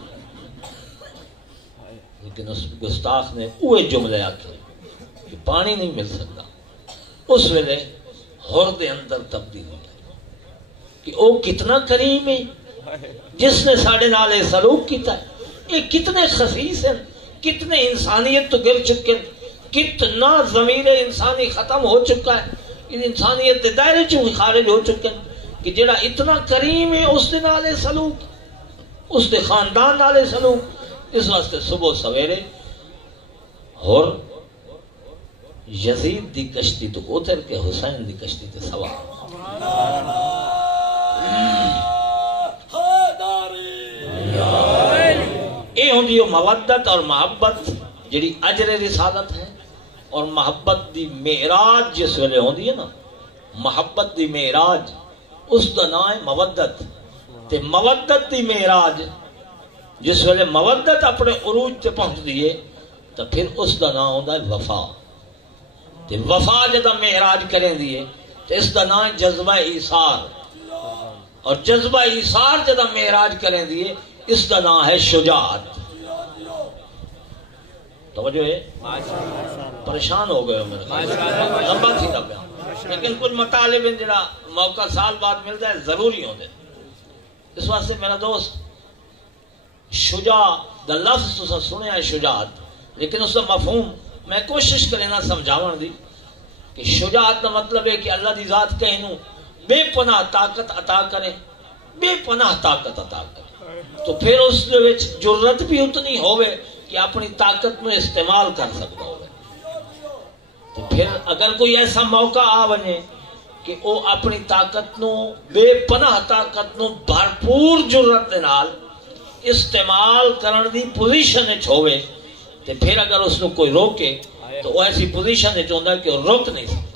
لیکن اس گستاخ نے اوے جملے آکھے کہ پانی نہیں مل سکتا. اس ویلے ہور دے اندر تبدیل ہو گئی کہ او کتنا کریم ہے جس نے ساڑھے نالے سلوک کیتا ہے. یہ کتنے خسیس ہیں، کتنے انسانیت تو گر چکے، کتنا ضمیر انسانی ختم ہو چکا ہے، ان انسانیت دے دائرے چوں خارج ہو چکے کہ جڑا اتنا کریم ہے اس دے نالے سلوک، اس دے خاندان نالے سلوک. اس واسطے صبح سویرے اور یزید دی کشتی تو اتر کے حسین دی کشتی تے سوار. یہ ہوندی مودت اور محبت جڑی اجر رسالت ہے، اور محبت دی معراج جس ویلے ہوندی ہے نا، محبت دی معراج اس دا نام ہے مودت. تے مودت دی معراج جس ویلے مودت اپنے عروج تے پہنچ دیئے تو پھر اس دا نام ہوتا ہے وفا. تے وفا جدا معراج کریں دیئے تو اس دا نام ہے جذبہ ایثار، اور جذبہ ایثار جدا معراج کریں دیئے اس دا نام ہے شجاعت. توجہ ہے؟ پریشان ہو گئے ہو میرے لمبا تھی دا بیان، لیکن کچھ مطالب ہیں جڑا موقع سال بعد ملتا ہے ضروری ہوندے. اس واسطے میرا دوست شجاع دا لفظ تو سنے ہے شجاعت، لیکن اس کا مفہوم میں کوشش کریں نہ سمجھاون دی کہ شجاعت دا مطلب ہے کہ اللہ دی ذات کہنوں بے پناہ طاقت عطا کرے، بے پناہ طاقت عطا کرے، تو پھر اس دے وچ جرت بھی اتنی ہوئے کہ اپنی طاقت میں استعمال کر سکتا ہوئے. تو پھر اگر کوئی ایسا موقع آ بنے کہ وہ اپنی طاقت نو بے پناہ طاقت نو بھرپور جرت دے نال استعمال کرن دی پوزیشن وچ ہوئے تے پھر اگر اس نو کوئی روکے تو وہ ایسی پوزیشن وچ ہوندا کہ وہ روک نہیں سکتا.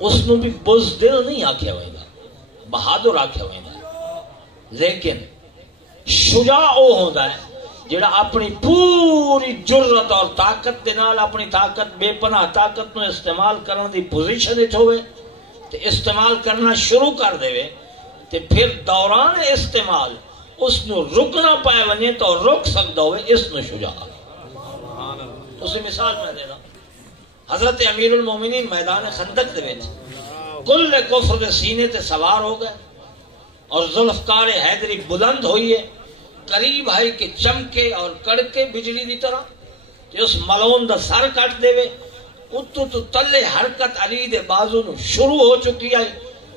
اس نو بھی بزدل نہیں آکھیا ہوئے گا، بہادر آکھیا ہوئے گا، لیکن شجاع او ہوندا ہے جڑا اپنی پوری جرت اور طاقت دے نال اپنی طاقت بے پناہ طاقت نو استعمال کرن دی پوزیشن وچ ہوئے تے استعمال کرنا شروع کر دے تے پھر دوران استعمال اس نو رکنا پائے ونجے تو رک سکدا ہوئے، اس نو شجاع. اسی مثال میں دینا، حضرت امیر المومنین میدان خندق دے وچ کل کفر دے سینے تے سوار ہو گئے اور ذوالفقار حیدری بلند ہوئی ہے، قریب ہے کہ چمکے اور کڑکے بجلی دی طرح تے اس ملعون دا سر کٹ دے وے. اتو تو تلے حرکت علی دے بازو نو شروع ہو چکی ہے.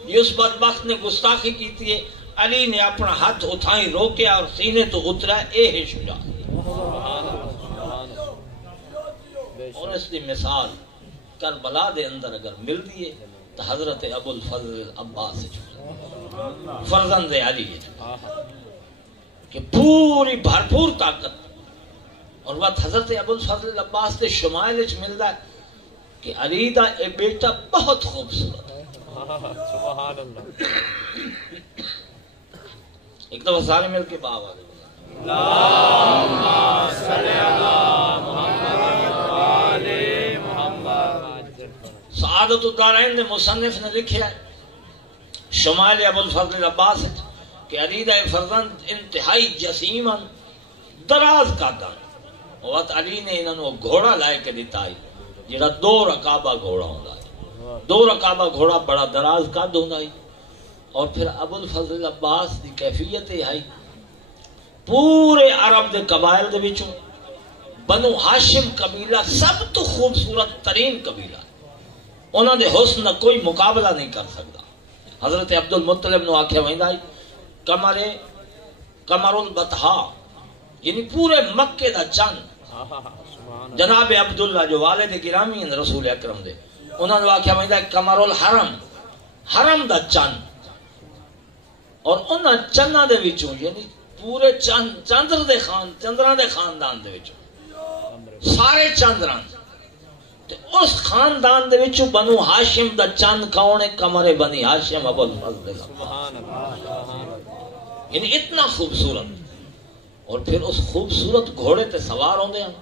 جس بدبخت نے گستاخی کیتی ہے علی نے اپنا ہاتھ اٹھائی روکیا اور سینے تو اترا. اے ہے شجاعت. اور اس دی مثال کربلا دے اندر اگر مل دیئے تو حضرت ابو الفضل عباس فرزند علی کہ پوری بھرپور طاقت. اور بات حضرت ابو الفضل عباس کے شمائل وچ ملدا ہے کہ علی دا اے بیٹا بہت خوبصورت ہے. سبحان اللہ. ایک دفعہ سارے مل کے باغ والے اللہم صلی علی محمد وآل محمد. سعادت الدارین نے مصنف نے لکھا ہے شمال ابو الفضل عباس کہ علی دا فرزند انتہائی جسیم دراز قدن وقت علی نے انہوں گھوڑا لائے کے دیتا ہے جڑا 2 رکابہ گھوڑا ہوندا ہے 2 رکابہ گھوڑا بڑا دراز قد ہوندا ہے اور پھر ابو الفضل عباس دی کیفیت ہے پورے عرب دے قبائل دے وچوں بنو ہاشم قبیلہ سب تو خوبصورت ترین قبیلہ انہاں دے حسن دا کوئی مقابلہ نہیں کر سکتا حضرت عبد المطلب نو آکھیا ویندا ہے قمر البطحا یعنی پورے مکے دا چند جناب عبداللہ جو والد گرامی ہیں رسول اکرم دے انہاں نے آکھیا ویندا ہے قمر الحرم حرم دا چند اور انہاں چناں دے وچوں یعنی پورے چندراں دے خاندان دے وچوں سارے چندراں تے اس خاندان دے وچوں بنو ہاشم دا چند کون ہے قمر بنی ہاشم ابو الفضل سبحان اللہ یعنی اتنا خوبصورت اور پھر اس خوبصورت گھوڑے تے سوار ہوندے ہیں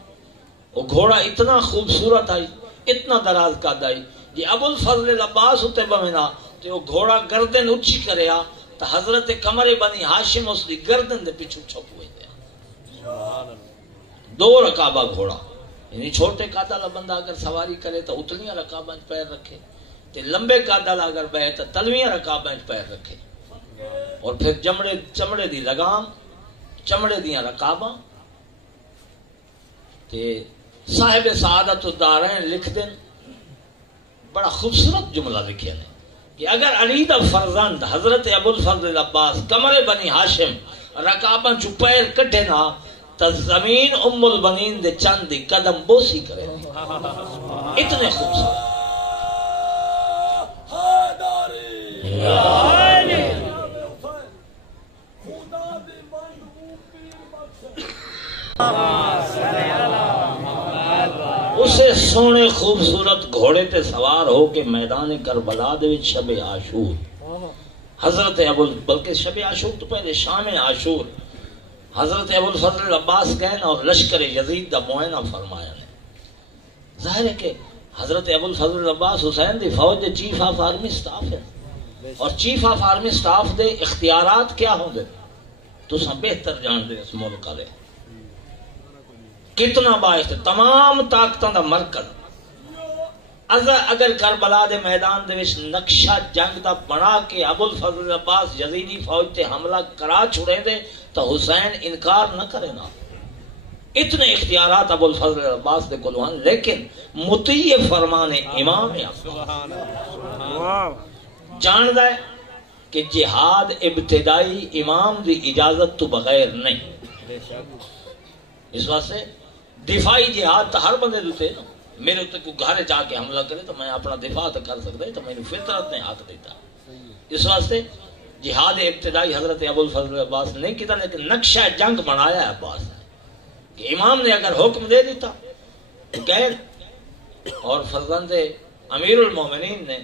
وہ گھوڑا اتنا خوبصورت آئی اتنا دراز قد آئی جی ابو الفضل عباس ہوتے بمنا تے وہ گھوڑا گردن اچھی کریا تو حضرت قمر بنی ہاشم اس دی گردن دے پیچھے چھپ ہوئے دیا 2 رکابہ گھوڑا یعنی چھوٹے قدل بندہ اگر سواری کرے تو اتنیاں رکاباں پیر رکھے تے لمبے قدل اگر بہے تو تلویاں رکاباں پیر رکھے اور پھر چمڑے دی لگام چمڑے دیاں رکاباں تے صاحب سعادت الدارین لکھ دیں بڑا خوبصورت جملہ لکھیا نے کہ اگر علی دا فرزند حضرت ابو الفضل عباس قمر بنی ہاشم رکاباں چو پیر کٹے نا تا زمین ام البنین دے چند دی قدم بوسی کرے اتنے خوبصورت اسے سونے خوبصورت گھوڑے تے سوار ہو کے میدان کربلا دے وچ شب عاشور حضرت بلکہ شب عاشور تو پہلے شام عاشور حضرت ابو الفضل عباس کہنا اور لشکر یزید دا معائنہ فرمایا نے ظاہر ہے کہ حضرت ابو الفضل عباس حسین دی فوج دے چیف آف آرمی سٹاف ہے اور چیف آف آرمی سٹاف دے اختیارات کیا ہوں دے تو سا بہتر جان دے اس ملک والے کتنا باعث تمام طاقتوں دا مرکز اگر کربلا دے میدان دے وچ نقشہ جنگ دا بنا کے ابو الفضل عباس یزیدی فوج تے حملہ کرا چھڑے دے تو حسین انکار نہ کرے نا اتنے اختیارات ابو الفضل عباس دے کولوان لیکن مطیع فرمان امام جاندا ہے کہ جہاد ابتدائی امام دی اجازت تو بغیر نہیں اس واسطے دفاعی جہاد تو ہر بندے دیتے نا میرے اتنے کوئی گھر جا کے حملہ کرے تو میں اپنا دفاع تو کر سکتا ہے تو میری فطرت نے حق دیتا اس واسطے جہاد ابتدائی حضرت ابو الفضل عباس نے کیتا لیکن نقشہ جنگ بنایا ہے عباس کہ امام نے اگر حکم دے دیتا غیر اور فرزند امیر المومنین نے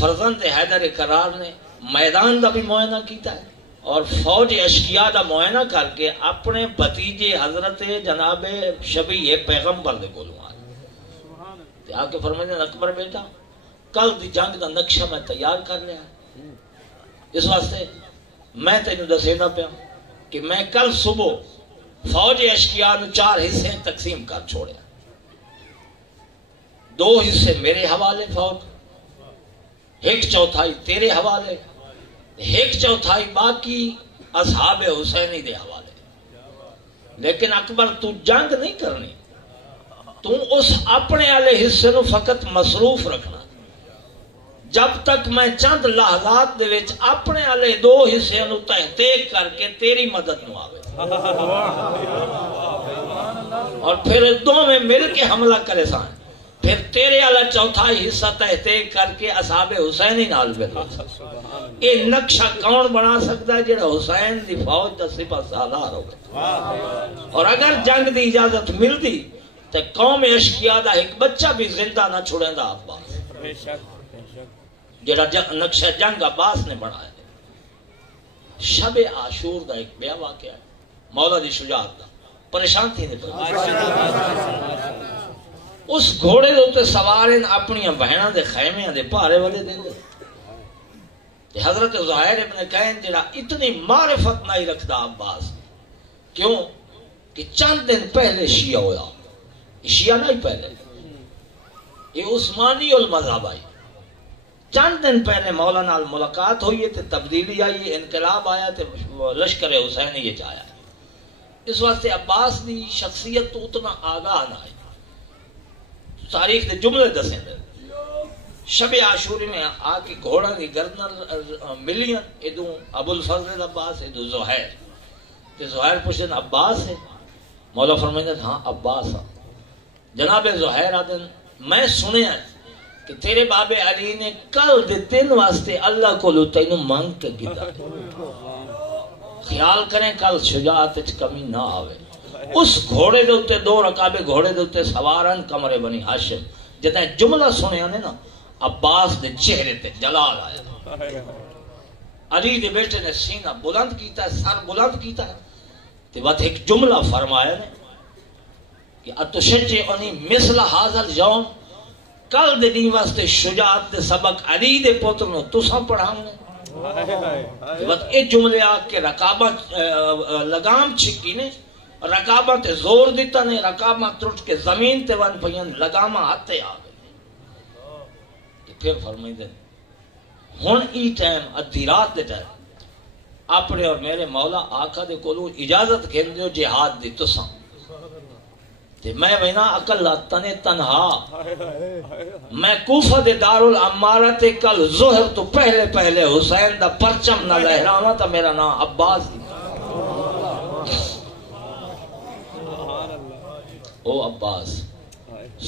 فرزند حیدر کرار نے میدان دا بھی معائنہ کیتا ہے اور فوج اشکیا دا معائنہ کر کے اپنے بھتیجے حضرت جناب شبیہ پیغمبر دے کولوں آئے آ کے فرمایا اکبر بیٹا کل دی جنگ دا نقشہ میں تیار کر لیا اس واسطے میں تینوں دسینا پیا کہ میں کل صبح فوج اشکیا نو 4 حصے تقسیم کر چھوڑیا 2 حصے میرے حوالے فوج 1/4 تیرے حوالے 1/4 باقی اصحاب حسینی دے حوالے لیکن اکبر تو جنگ نہیں کرنی تو اس اپنے والے حصے نو فقط مصروف رکھنا جب تک میں چند لحظات دے وچ اپنے والے 2 حصے نو تحقیق کر کے تیری مدد نو آوے اور پھر دونوں میں مل کے حملہ کرے سان پھر تیرے والا 4 حصہ تحقیق کر کے اصحاب حسینی نال مل یہ نقشہ کون بنا سکتا ہے جڑا حسین دی فوج دا سپہ سالار ہوگا اور اگر جنگ دی اجازت ملتی تو قوم اشکیا دا ایک بچہ بھی زندہ نہ چھوڑے دا عباس جڑا نقشہ جنگ عباس نے بنایا شب عاشور دا ایک بیاہ واقعہ ہے مولا دی شجاعت دا پریشان تھی اس گھوڑے دے تے سوار اپنی بہناں دے خیمے دے پارے والے دے حضرت زہیر ابن کین جڑا اتنی معرفت نہیں رکھدا عباس، کیوں کہ چند دن پہلے شیعہ ہویا، شیعہ نہیں پہلے، یہ عثمانی المذہب آئی، چند دن پہلے مولا نال ملاقات ہوئی تے تبدیلی آئی، انقلاب آیا تے لشکر حسین یہ چاہیا، اس واسطے عباس دی شخصیت تو اتنا آگاہ نہ آئی۔ تاریخ دے جملے دسیں دے شب عاشوری میں آ کے گھوڑا کی گردن ملین، ادو ابو الفضل عباس، ادو زہیر، تے زہیر پوچھتے عباس ہے؟ مولا فرمائیں ہاں عباس ہاں۔ جناب زہیر آدن میں سنیا کہ تیرے باب علی نے کل دے دن واسطے اللہ کو لو تینوں مانگ کے گیتا ہے، خیال کریں کل شجاعت وچ کمی نہ آوے۔ اس گھوڑے دے اوتے دو رکابے گھوڑے دے اوتے سوارن کمرے بنی ہاشم، جتنے جملہ سنیا نے نا عباس دے چہرے تے جلال آیا، علی دے بیٹے نے سینہ بلند کیتا ہے، سر بلند کیتا ہے، تے بعد ایک جملہ فرمایا نے کہ اتشجعنی مثل ھذا اليوم، کل دے دن واسطے شجاعت دے سبق علی دے پتر نو تساں پڑھاؤں۔ بعد اے جملے آ کے رکابہ لگام چھکی نے، رکابہ تے زور دیتا نے، رکابہ ٹوٹ کے زمین تے ون پئین، لگامہ ہاتھے آ گئے۔ پھر فرمائی دے ہن ای ٹائم ادھی رات دے ٹائم اپنے اور میرے مولا آقا دے کولو اجازت گھن دیو جہاد دی تساں، تے میں وینا اکلا تنے تنہا، میں کوفہ دے دارالعمارہ تے کل ظہر تو پہلے پہلے حسین دا پرچم نہ لہرانا، تا میرا نام عباس دی۔ او عباس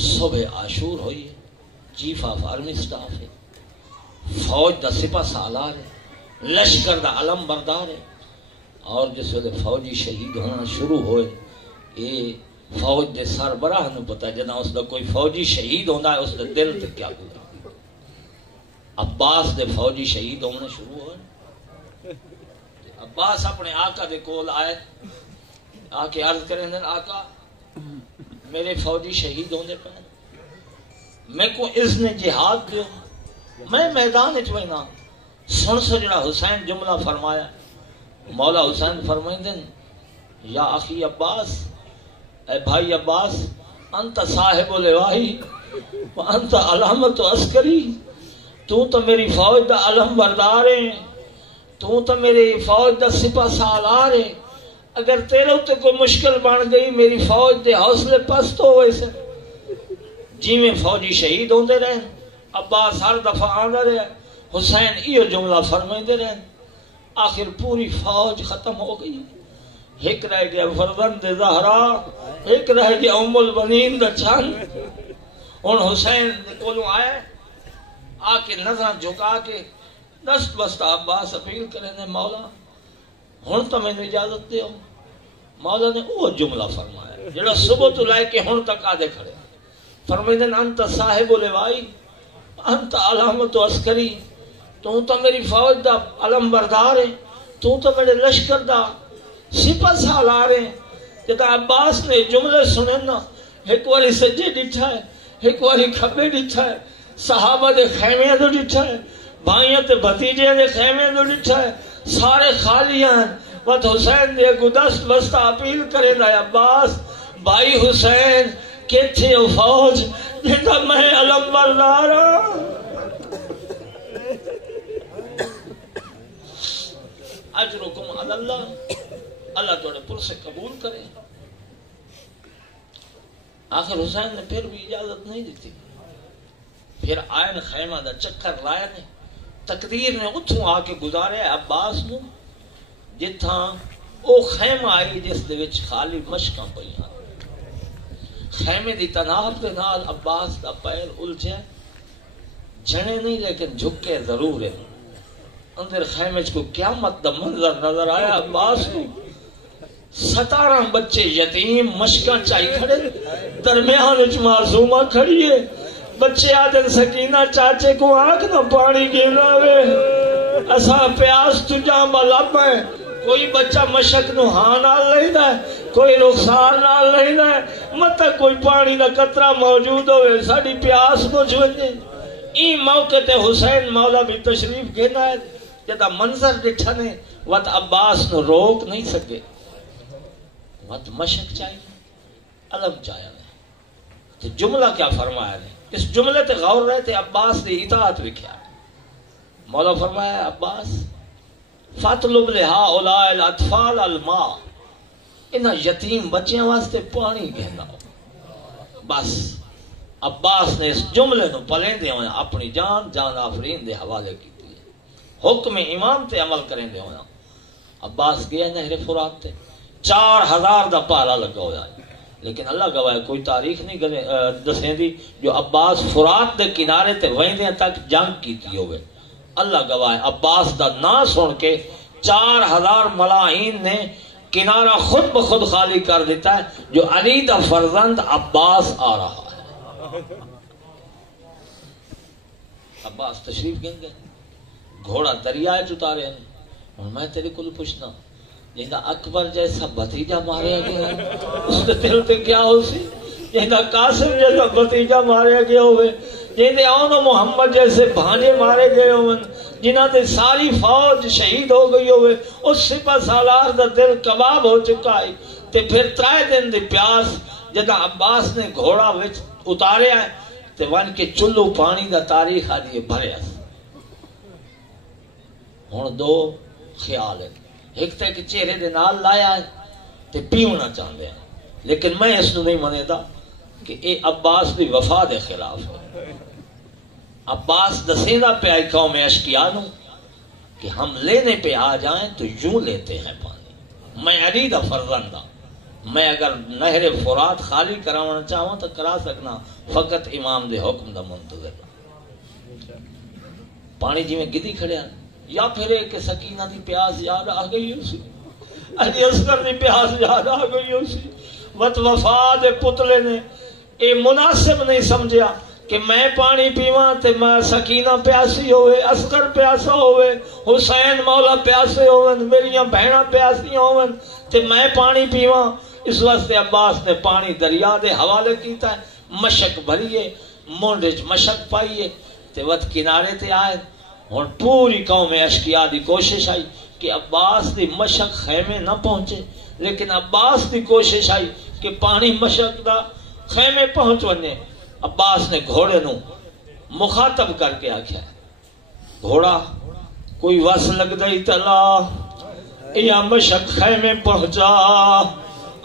صبح عاشور ہوئی ہے، چیف آف آرمی سٹاف ہے، فوج دا سپہ سالار ہے، لشکر دا علم بردار ہے، اور جس ویلے فوجی شہید ہونا شروع ہوئے یہ فوج دے سربراہ نو پتا جنا اس دا کوئی فوجی شہید ہونا ہے اس دا دل تے کیا گزرا۔ عباس دے فوجی شہید ہونا شروع ہوئے، عباس اپنے آقا دے کول آئے، آ کے عرض کریں دن آقا میرے فوجی شہید ہونے پہ میں کو اذن جہاد دیو، میں میدان اچوینا سن سجڑا حسین جملہ فرمایا، مولا حسین فرمائیں دن یا اخی عباس، اے بھائی عباس، انت صاحب لوائی وانت علامت عسکری، تو تو میری فوج دا علم بردار ہے، تو تو میری فوج دا سپہ سالار ہے، اگر تیرے تے کوئی مشکل بن گئی میری فوج دے حوصلے پست ہوئے سے، جی میں فوجی شہید ہوندے رہے، عباس ہر دفعہ آندہ رہے، حسین ایو جملہ فرمائندے رہے، آخر پوری فوج ختم ہو گئی، ایک رہ گیا فرزند زہرا، ایک رہ گیا ام البنین دا چاند۔ ان حسین کولوں آئے، آ کے نظر جھکا کے دست بستہ عباس اپیل کریں نے مولا ہن تو میں نے اجازت دے ہو۔ مولا نے وہ جملہ فرمایا جڑا صبح تو لائے کے ہن تک آدھے کھڑے، فرمائدن انت صاحب لوائی انت علامت عسکری، تو میری فوج دا علم بردار ہے، تو میرے لشکر دا سپہ سالار ہے۔ جدا عباس نے جملے سنے نا، ایک واری سجے ڈٹھا ہے، ایک واری کھبے ڈٹھا ہے، صحابہ دے خیمے دو ڈٹھا ہے، بھائیاں تے بھتیجے دے خیمے دو ڈٹھا ہے، سارے خالی ہیں۔ وقت حسین دے کو دست بستہ اپیل کرے دا عباس بھائی حسین کتھے او فوج جدا میں علم بردار ہوں۔ اجرکم علی اللہ، اللہ توڑے پر سے قبول کرے۔ آخر حسین نے پھر بھی اجازت نہیں دیتی، پھر آئین خیمہ دا چکر لائے نے، تقدیر نے اتھوں آ کے گزارے عباس نو جتھاں او خیمہ آئی جس دے وچ خالی مشکاں پئیاں، خیمے دی تناب دے نال عباس دا پیر الجھے، جھنے نہیں لیکن جھکے ضرور ہے۔ اندر خیمے کو قیامت دا منظر نظر آیا، عباس کو 17 بچے یتیم مشکاں چائی کھڑے، درمیان وچ معصومہ کھڑی ہے، بچے آدن سکینہ چاچے کو آنکھ نہ پانی گیلا وے، اساں پیاس تجھا ملب ہے، کوئی بچہ مشک نو ہاں نال لیندہ ہے، کوئی رخسار نال لیندہ ہے، مت کوئی پانی دا قطرہ موجود ہوئے، ساڑی پیاس کو جونے۔ این موقع تے حسین مولا بھی تشریف گھنا ہے، جدا منظر ڈٹھا نے وقت عباس نو روک نہیں سکے وقت مشق چاہیے علم چاہیے تو جملہ کیا فرمایا نے اس جملے تے غور رہے تے عباس دی اطاعت وکھیا مولا فرمایا عباس فاطلب لہا اولاء الاطفال الماء انہاں یتیم بچیاں واسطے پانی کہنا بس عباس نے اس جملے نو پلیندے ہوئے اپنی جان آفرین دے حوالے کی حکم امام تے عمل کریں دے ہونا عباس گیا نہر فرات تے 4000 دا پالا لگا ہوا ہے لیکن اللہ گواہ کوئی تاریخ نہیں دسیں دی جو عباس فرات دے کنارے تے ویندے تک جنگ کیتی ہوئے اللہ گواہ عباس دا نا سن کے 4000 ملاحین نے کنارہ خود بخود خالی کر دیتا ہے جو علی دا فرزند عباس آ رہا ہے عباس تشریف گئے گھوڑا دریائے چتارے ہیں اور میں تیرے کو پوچھنا جہاں اکبر جیسا بھتیجا ماریا گیا اس کے دل تے کیا ہو سی جہاں قاسم جیسا بھتیجا ماریا گیا ہوئے جہاں اون محمد جیسے بھانجے مارے گئے ہوئے جنہاں دے ساری فوج شہید ہو گئی ہوئے اس سپہ سالار دا دل کباب ہو چکا ہے تے پھر 3 دن دی پیاس جہاں عباس نے گھوڑا وچ اتاریا ہے تے ون کے چلو پانی دا تاریخ آدھی بھریا ہوں 2 خیال ہے ایک تے کہ چہرے دے نال لایا ہے تے پیونا چاہتے ہیں لیکن میں اس نو نہیں منے دا کہ اے عباس دی وفا دے خلاف ہے عباس دسیندہ پہ آئی قوم اشکیا نو کہ ہم لینے پہ آ جائیں تو یوں لیتے ہیں پانی میں علی دا فرزند ہوں میں اگر نہر فرات خالی کرانا چاہوں تو کرا سکنا فقط امام دے حکم دا منتظر پانی جی میں گدی کھڑیا یا پھر ایک سکینہ دی پیاس یاد آ گئی اسی علی اصغر دی پیاس یاد آ گئی اسی وت وفا دے پتلے نے اے مناسب نہیں سمجھیا کہ میں پانی پیواں تے میں سکینہ پیاسی ہوئے اصغر پیاسا ہوئے حسین مولا پیاسے ہوئے میریاں بہناں پیاسیاں ہوئے تے میں پانی پیواں اس واسطے عباس نے پانی دریا دے حوالے کیتا ہے مشک بھریے مونڈ وچ مشک پائیے تے وت کنارے تے آئے اور پوری قوم اشکیا دی کوشش آئی کہ عباس دی مشک خیمے نہ پہنچے لیکن عباس دی کوشش آئی کہ پانی مشک دا خیمے پہنچ ونے عباس نے گھوڑے نو مخاطب کر کے آکھیا گھوڑا کوئی وس لگ دئی تلا یا مشک خیمے پہنچا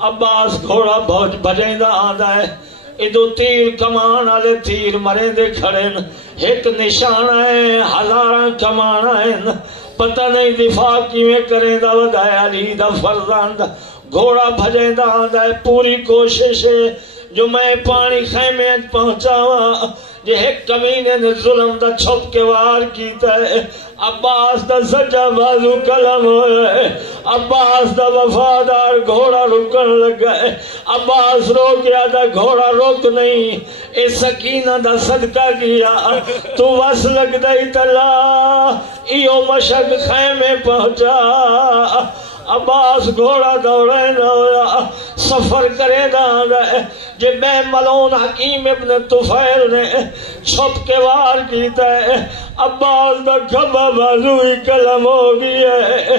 عباس گھوڑا بہت بجیندہ آندا ہے ادو تیر کمان والے تیر مرے دے کھڑے ایک نشان ہے 1000 کمان ہے پتہ نہیں دفاع کیویں کرے دا ودایا علی دا فرزند گھوڑا بھجیندا آندا ہے پوری کوشش ہے جو میں پانی خیمے پہنچاواں جے ایک کمینے نے ظلم دا چھپ کے وار کیتا ہے عباس دا سچا بازو قلم ہویا ہے عباس دا وفادار گھوڑا رکن لگا ہے عباس رو گیا دا گھوڑا روک نہیں اے سکینہ دا صدقہ کیا تو وس لگ دئی تلا ایو مشک خیمے پہنچا عباس گھوڑا دوڑے نہ ہویا سفر کرے نہ جے بے ملون حکیم ابن طفیل نے چھپ کے وار کیتا ہے عباس دا کھبا بازوی قلم ہو گیا ہے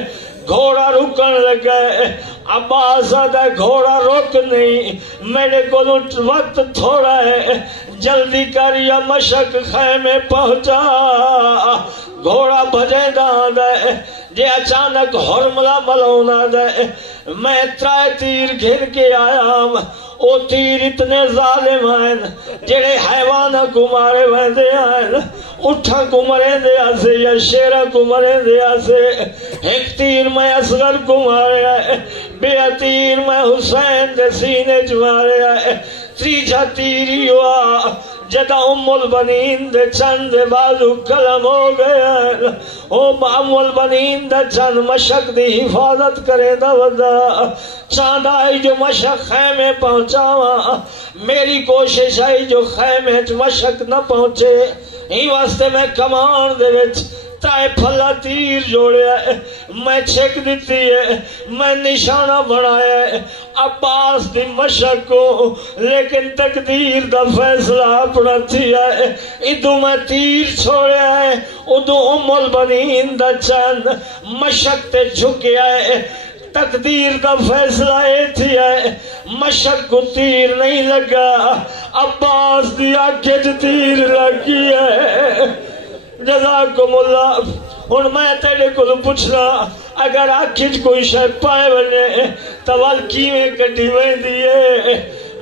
گھوڑا رکن لگا ہے عباس دا گھوڑا روک نہیں میرے کو وقت تھوڑا ہے جلدی کر یا مشک خیمے پہنچا گھوڑا بھجے دے جے اچانک ہرملا ملونا دے میں 3 تیر گھر کے آیا او تیر اتنے ظالم ہیں جڑے حیوان کو مارے ویندے ہیں اٹھا کو مرے دے آسے یا شیرہ کو مرے دے آسے ایک تیر میں اصغر کو مارے آئے بے تیر میں حسین دے سینے چمارے آئے تیجا تیری ہوا جدا ام البنین دے چند بازو قلم ہو گئے ام البنین دے چند مشک دی حفاظت کرے دا ودا چاند آئی جو مشک خیمے پہنچاوا میری کوشش آئی جو خیمے مشک نہ پہنچے ہی واسطے میں کمان دے وچ تائے پھلا تیر جوڑیا ہے، میں چھک دیتی ہے، میں نشانہ بنایا ہے عباس دی مشق کو، لیکن تقدیر دا فیصلہ اپنا تھیا ہے، ادو میں تیر چھوڑیا ہے، ادو ام البنین دا چند مشق تے جھکیا ہے، تقدیر دا فیصلہ اے تھی ہے، مشق کو تیر نہیں لگا، عباس دی آنکھیں تیر لگی ہے۔ جزاکم اللہ۔ ہن میں تیرے کو پوچھنا، اگر آنکھیں کوئی شے پائے بنے توال کیویں کٹی ویندی ہے؟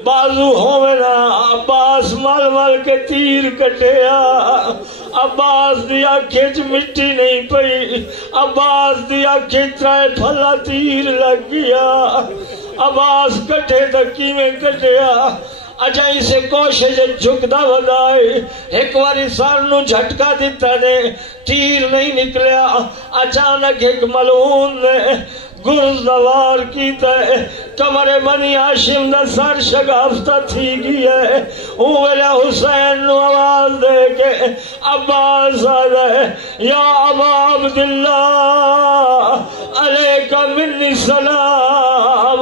بازو ہوئے نا، عباس مل مل کے تیر کٹیا، عباس دی آنکھیں مٹی نہیں پئی، عباس دی آنکھیں ترائے پھلا تیر لگ گیا، عباس کٹے تکی میں کٹیا، اجائی سے کوشش جھکدا ودائے، ایک واری سارنو جھٹکا دیتا نے، تیر نہیں نکلیا، اچانک ایک ملعون نے گرزوار کیتا ہے، کمر بنی ہاشم دا سر شگافتہ تھی گئی ہے، اولا حسین نو آواز دے کے عباس آدھا ہے، یا ابا عبداللہ علیکہ منی سلام،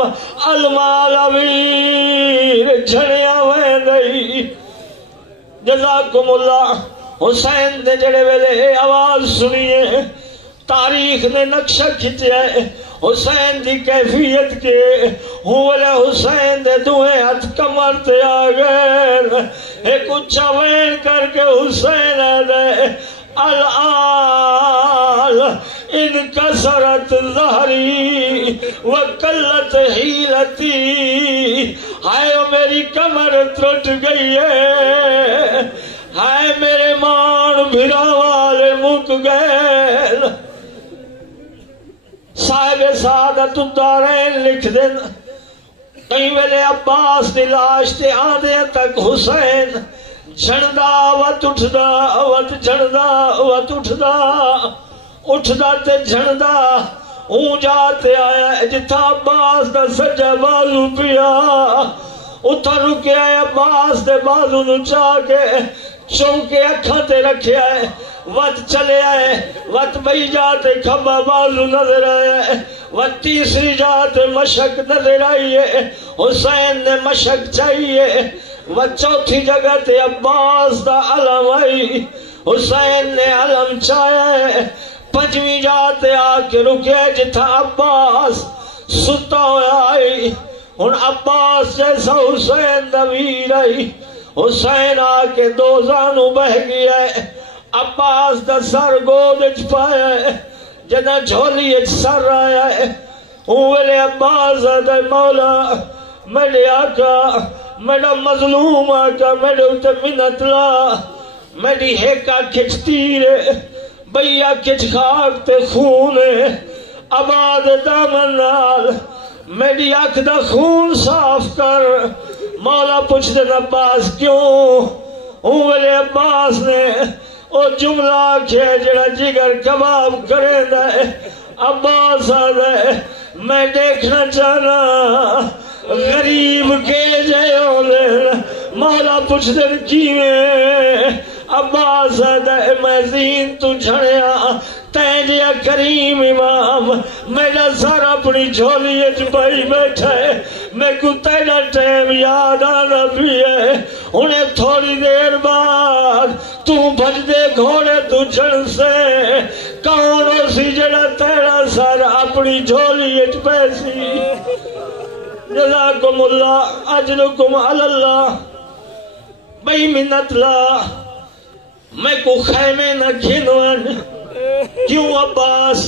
المال امیر جھڑیاں ویندئی۔ جزاکم اللہ۔ حسین دے جڑے ویلے آواز سنیے، تاریخ نے نقشہ کھچیا ہے حسین دی کیفیت کے، ہوئے حسین دے دوئے ہاتھ کمر تے آ گئے، ایک اچھا وین کر کے حسین آدھے، الآن انکسرت ظہری وقلت حیلتی، ہائے میری کمر ٹوٹ گئی ہے، ہائے میرے مان بھرا والے مک گئے۔ صاحب سعادت الدارین لکھ دین، کئی ویلے عباس دی لاش تے آدھے تک حسین جھڑدا وت اٹھدا وت جھڑدا وت اٹھدا اٹھدا تے جھڑدا، اون جاتے آیا جتھا عباس دا سجا بازو پیا، اتھا رکیا ہے عباس دے بازو نو چاہ کے چونکے اکھاں تے رکھیا ہے، وقت چلے آئے، وقت بئی جاتے کھبا بازو نظر آئے، وقت تیسری جاتے مشق نظر آئیے، حسین نے مشق چاہیے، وقت چوتھی جگہ تے عباس دا علم آئی، حسین نے علم چاہے، پنجویں جاتے آ کے رکے جتھا عباس ستا ہویا آئی، ان عباس جیسا حسین دا ویر آئی، حسین آ کے دو زانو بہ گیا ہے، عباس دا سر گود اچ پایا ہے، جنا جھولی اچ سر آیا ہے، اولے عباس آدھے مولا میرے آقا، میرا مظلوم آقا، میرے اتے منت لا، میری ہیکا کھچتی رہے، بھئیا کچھ خاک تے خون ہے، آباد دامن نال میری آنکھ دا خون صاف کر۔ مولا پوچھ دے عباس کیوں؟ اولے عباس نے او جملہ کیا جڑا جگر کباب کرے دے، عباس آدھے میں دیکھنا چاہنا غریب کے جائے ہولے، مولا پوچھ دے کیویں؟ عباس آدھے میں زین تو جھڑیا تیجیا کریم امام، میرا سر اپنی جھولی اچ پائی بیٹھا ہے، میں کو تیرا ٹائم یاد آنا بھی ہے، انہیں تھوڑی دیر بعد تو بھج دے گھوڑے تو جھڑ سے، کون ہو سی جڑا تیرا سر اپنی جھولی اچ پیسی۔ جزاکم اللہ، اجرکم علی اللہ۔ بھئی منت لا، میں کو خیمے نہ گھنوان، کیوں عباس؟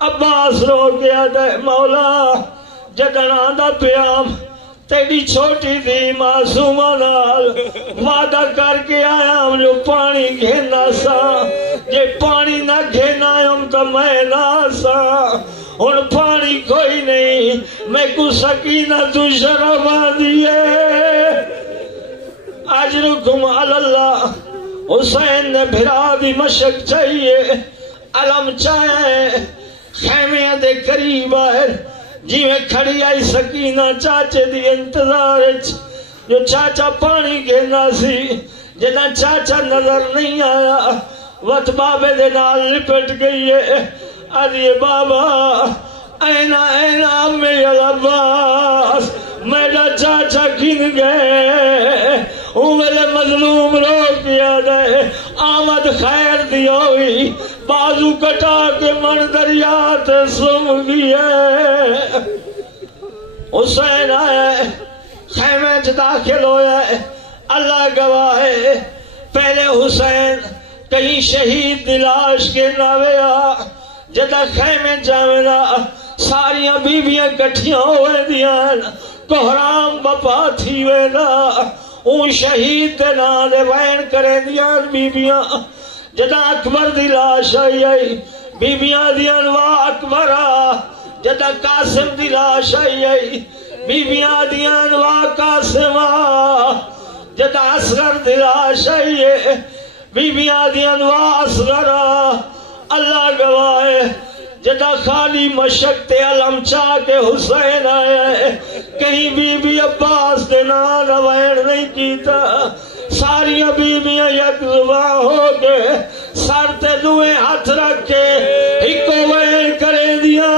عباس رو گیا دے مولا جدن آدھا پیام تیری چھوٹی تھی معصومہ نال وعدہ کر کے آیا ہم جو پانی گھینا سا، جے پانی نہ گھینا ہم تو میں نہ سا، ان پانی کوئی نہیں، میں کو سکینہ تو شرما دیئے۔ اجرکم علی اللہ۔ حسین نے بھرا دی مشق چاہیے، علم چاہے، خیمے دے قریب آئے، جی میں کھڑی آئی سکینہ چاچے دی انتظار، جو چاچا پانی گھینا سی، جنا چاچا نظر نہیں آیا، وت بابے دے نال لپٹ گئی ہے آدھی بابا اینا اینا میرا عباس میرا چاچا کن گئے میرے مظلوم رو کیا دے آمد خیر دی ہوئی بازو کٹا کے من دریات سم گیا حسین آئے خیمے چ داخل ہویا ہے اللہ گواہ ہے پہلے حسین کہیں شہید دلاش کے ناویا جدا خیمے جاوینا ساریاں بیبیاں کٹھیاں ہوئے دیاں کوہرام بپا تھی وینا اون شہید دے نالے وین کرے دیاں بیبیاں جدا اکبر دی لاش آئی بیبیاں دیاں واہ اکبرہ جدا قاسم دی لاش آئی بیبیاں دیاں واہ قاسمہ جدا اصغر دی لاش آئی بیبیاں دیاں واہ اصغرہ اللہ گواہ جدا خالی مشق تے علم چاہ کے حسین آیا ہے کہیں بی بی عباس دے نال وین نہیں کیتا ساریاں بیبیاں یک زباں ہو کے سر تے دوئے ہاتھ رکھ کے ایک وین کرے دیا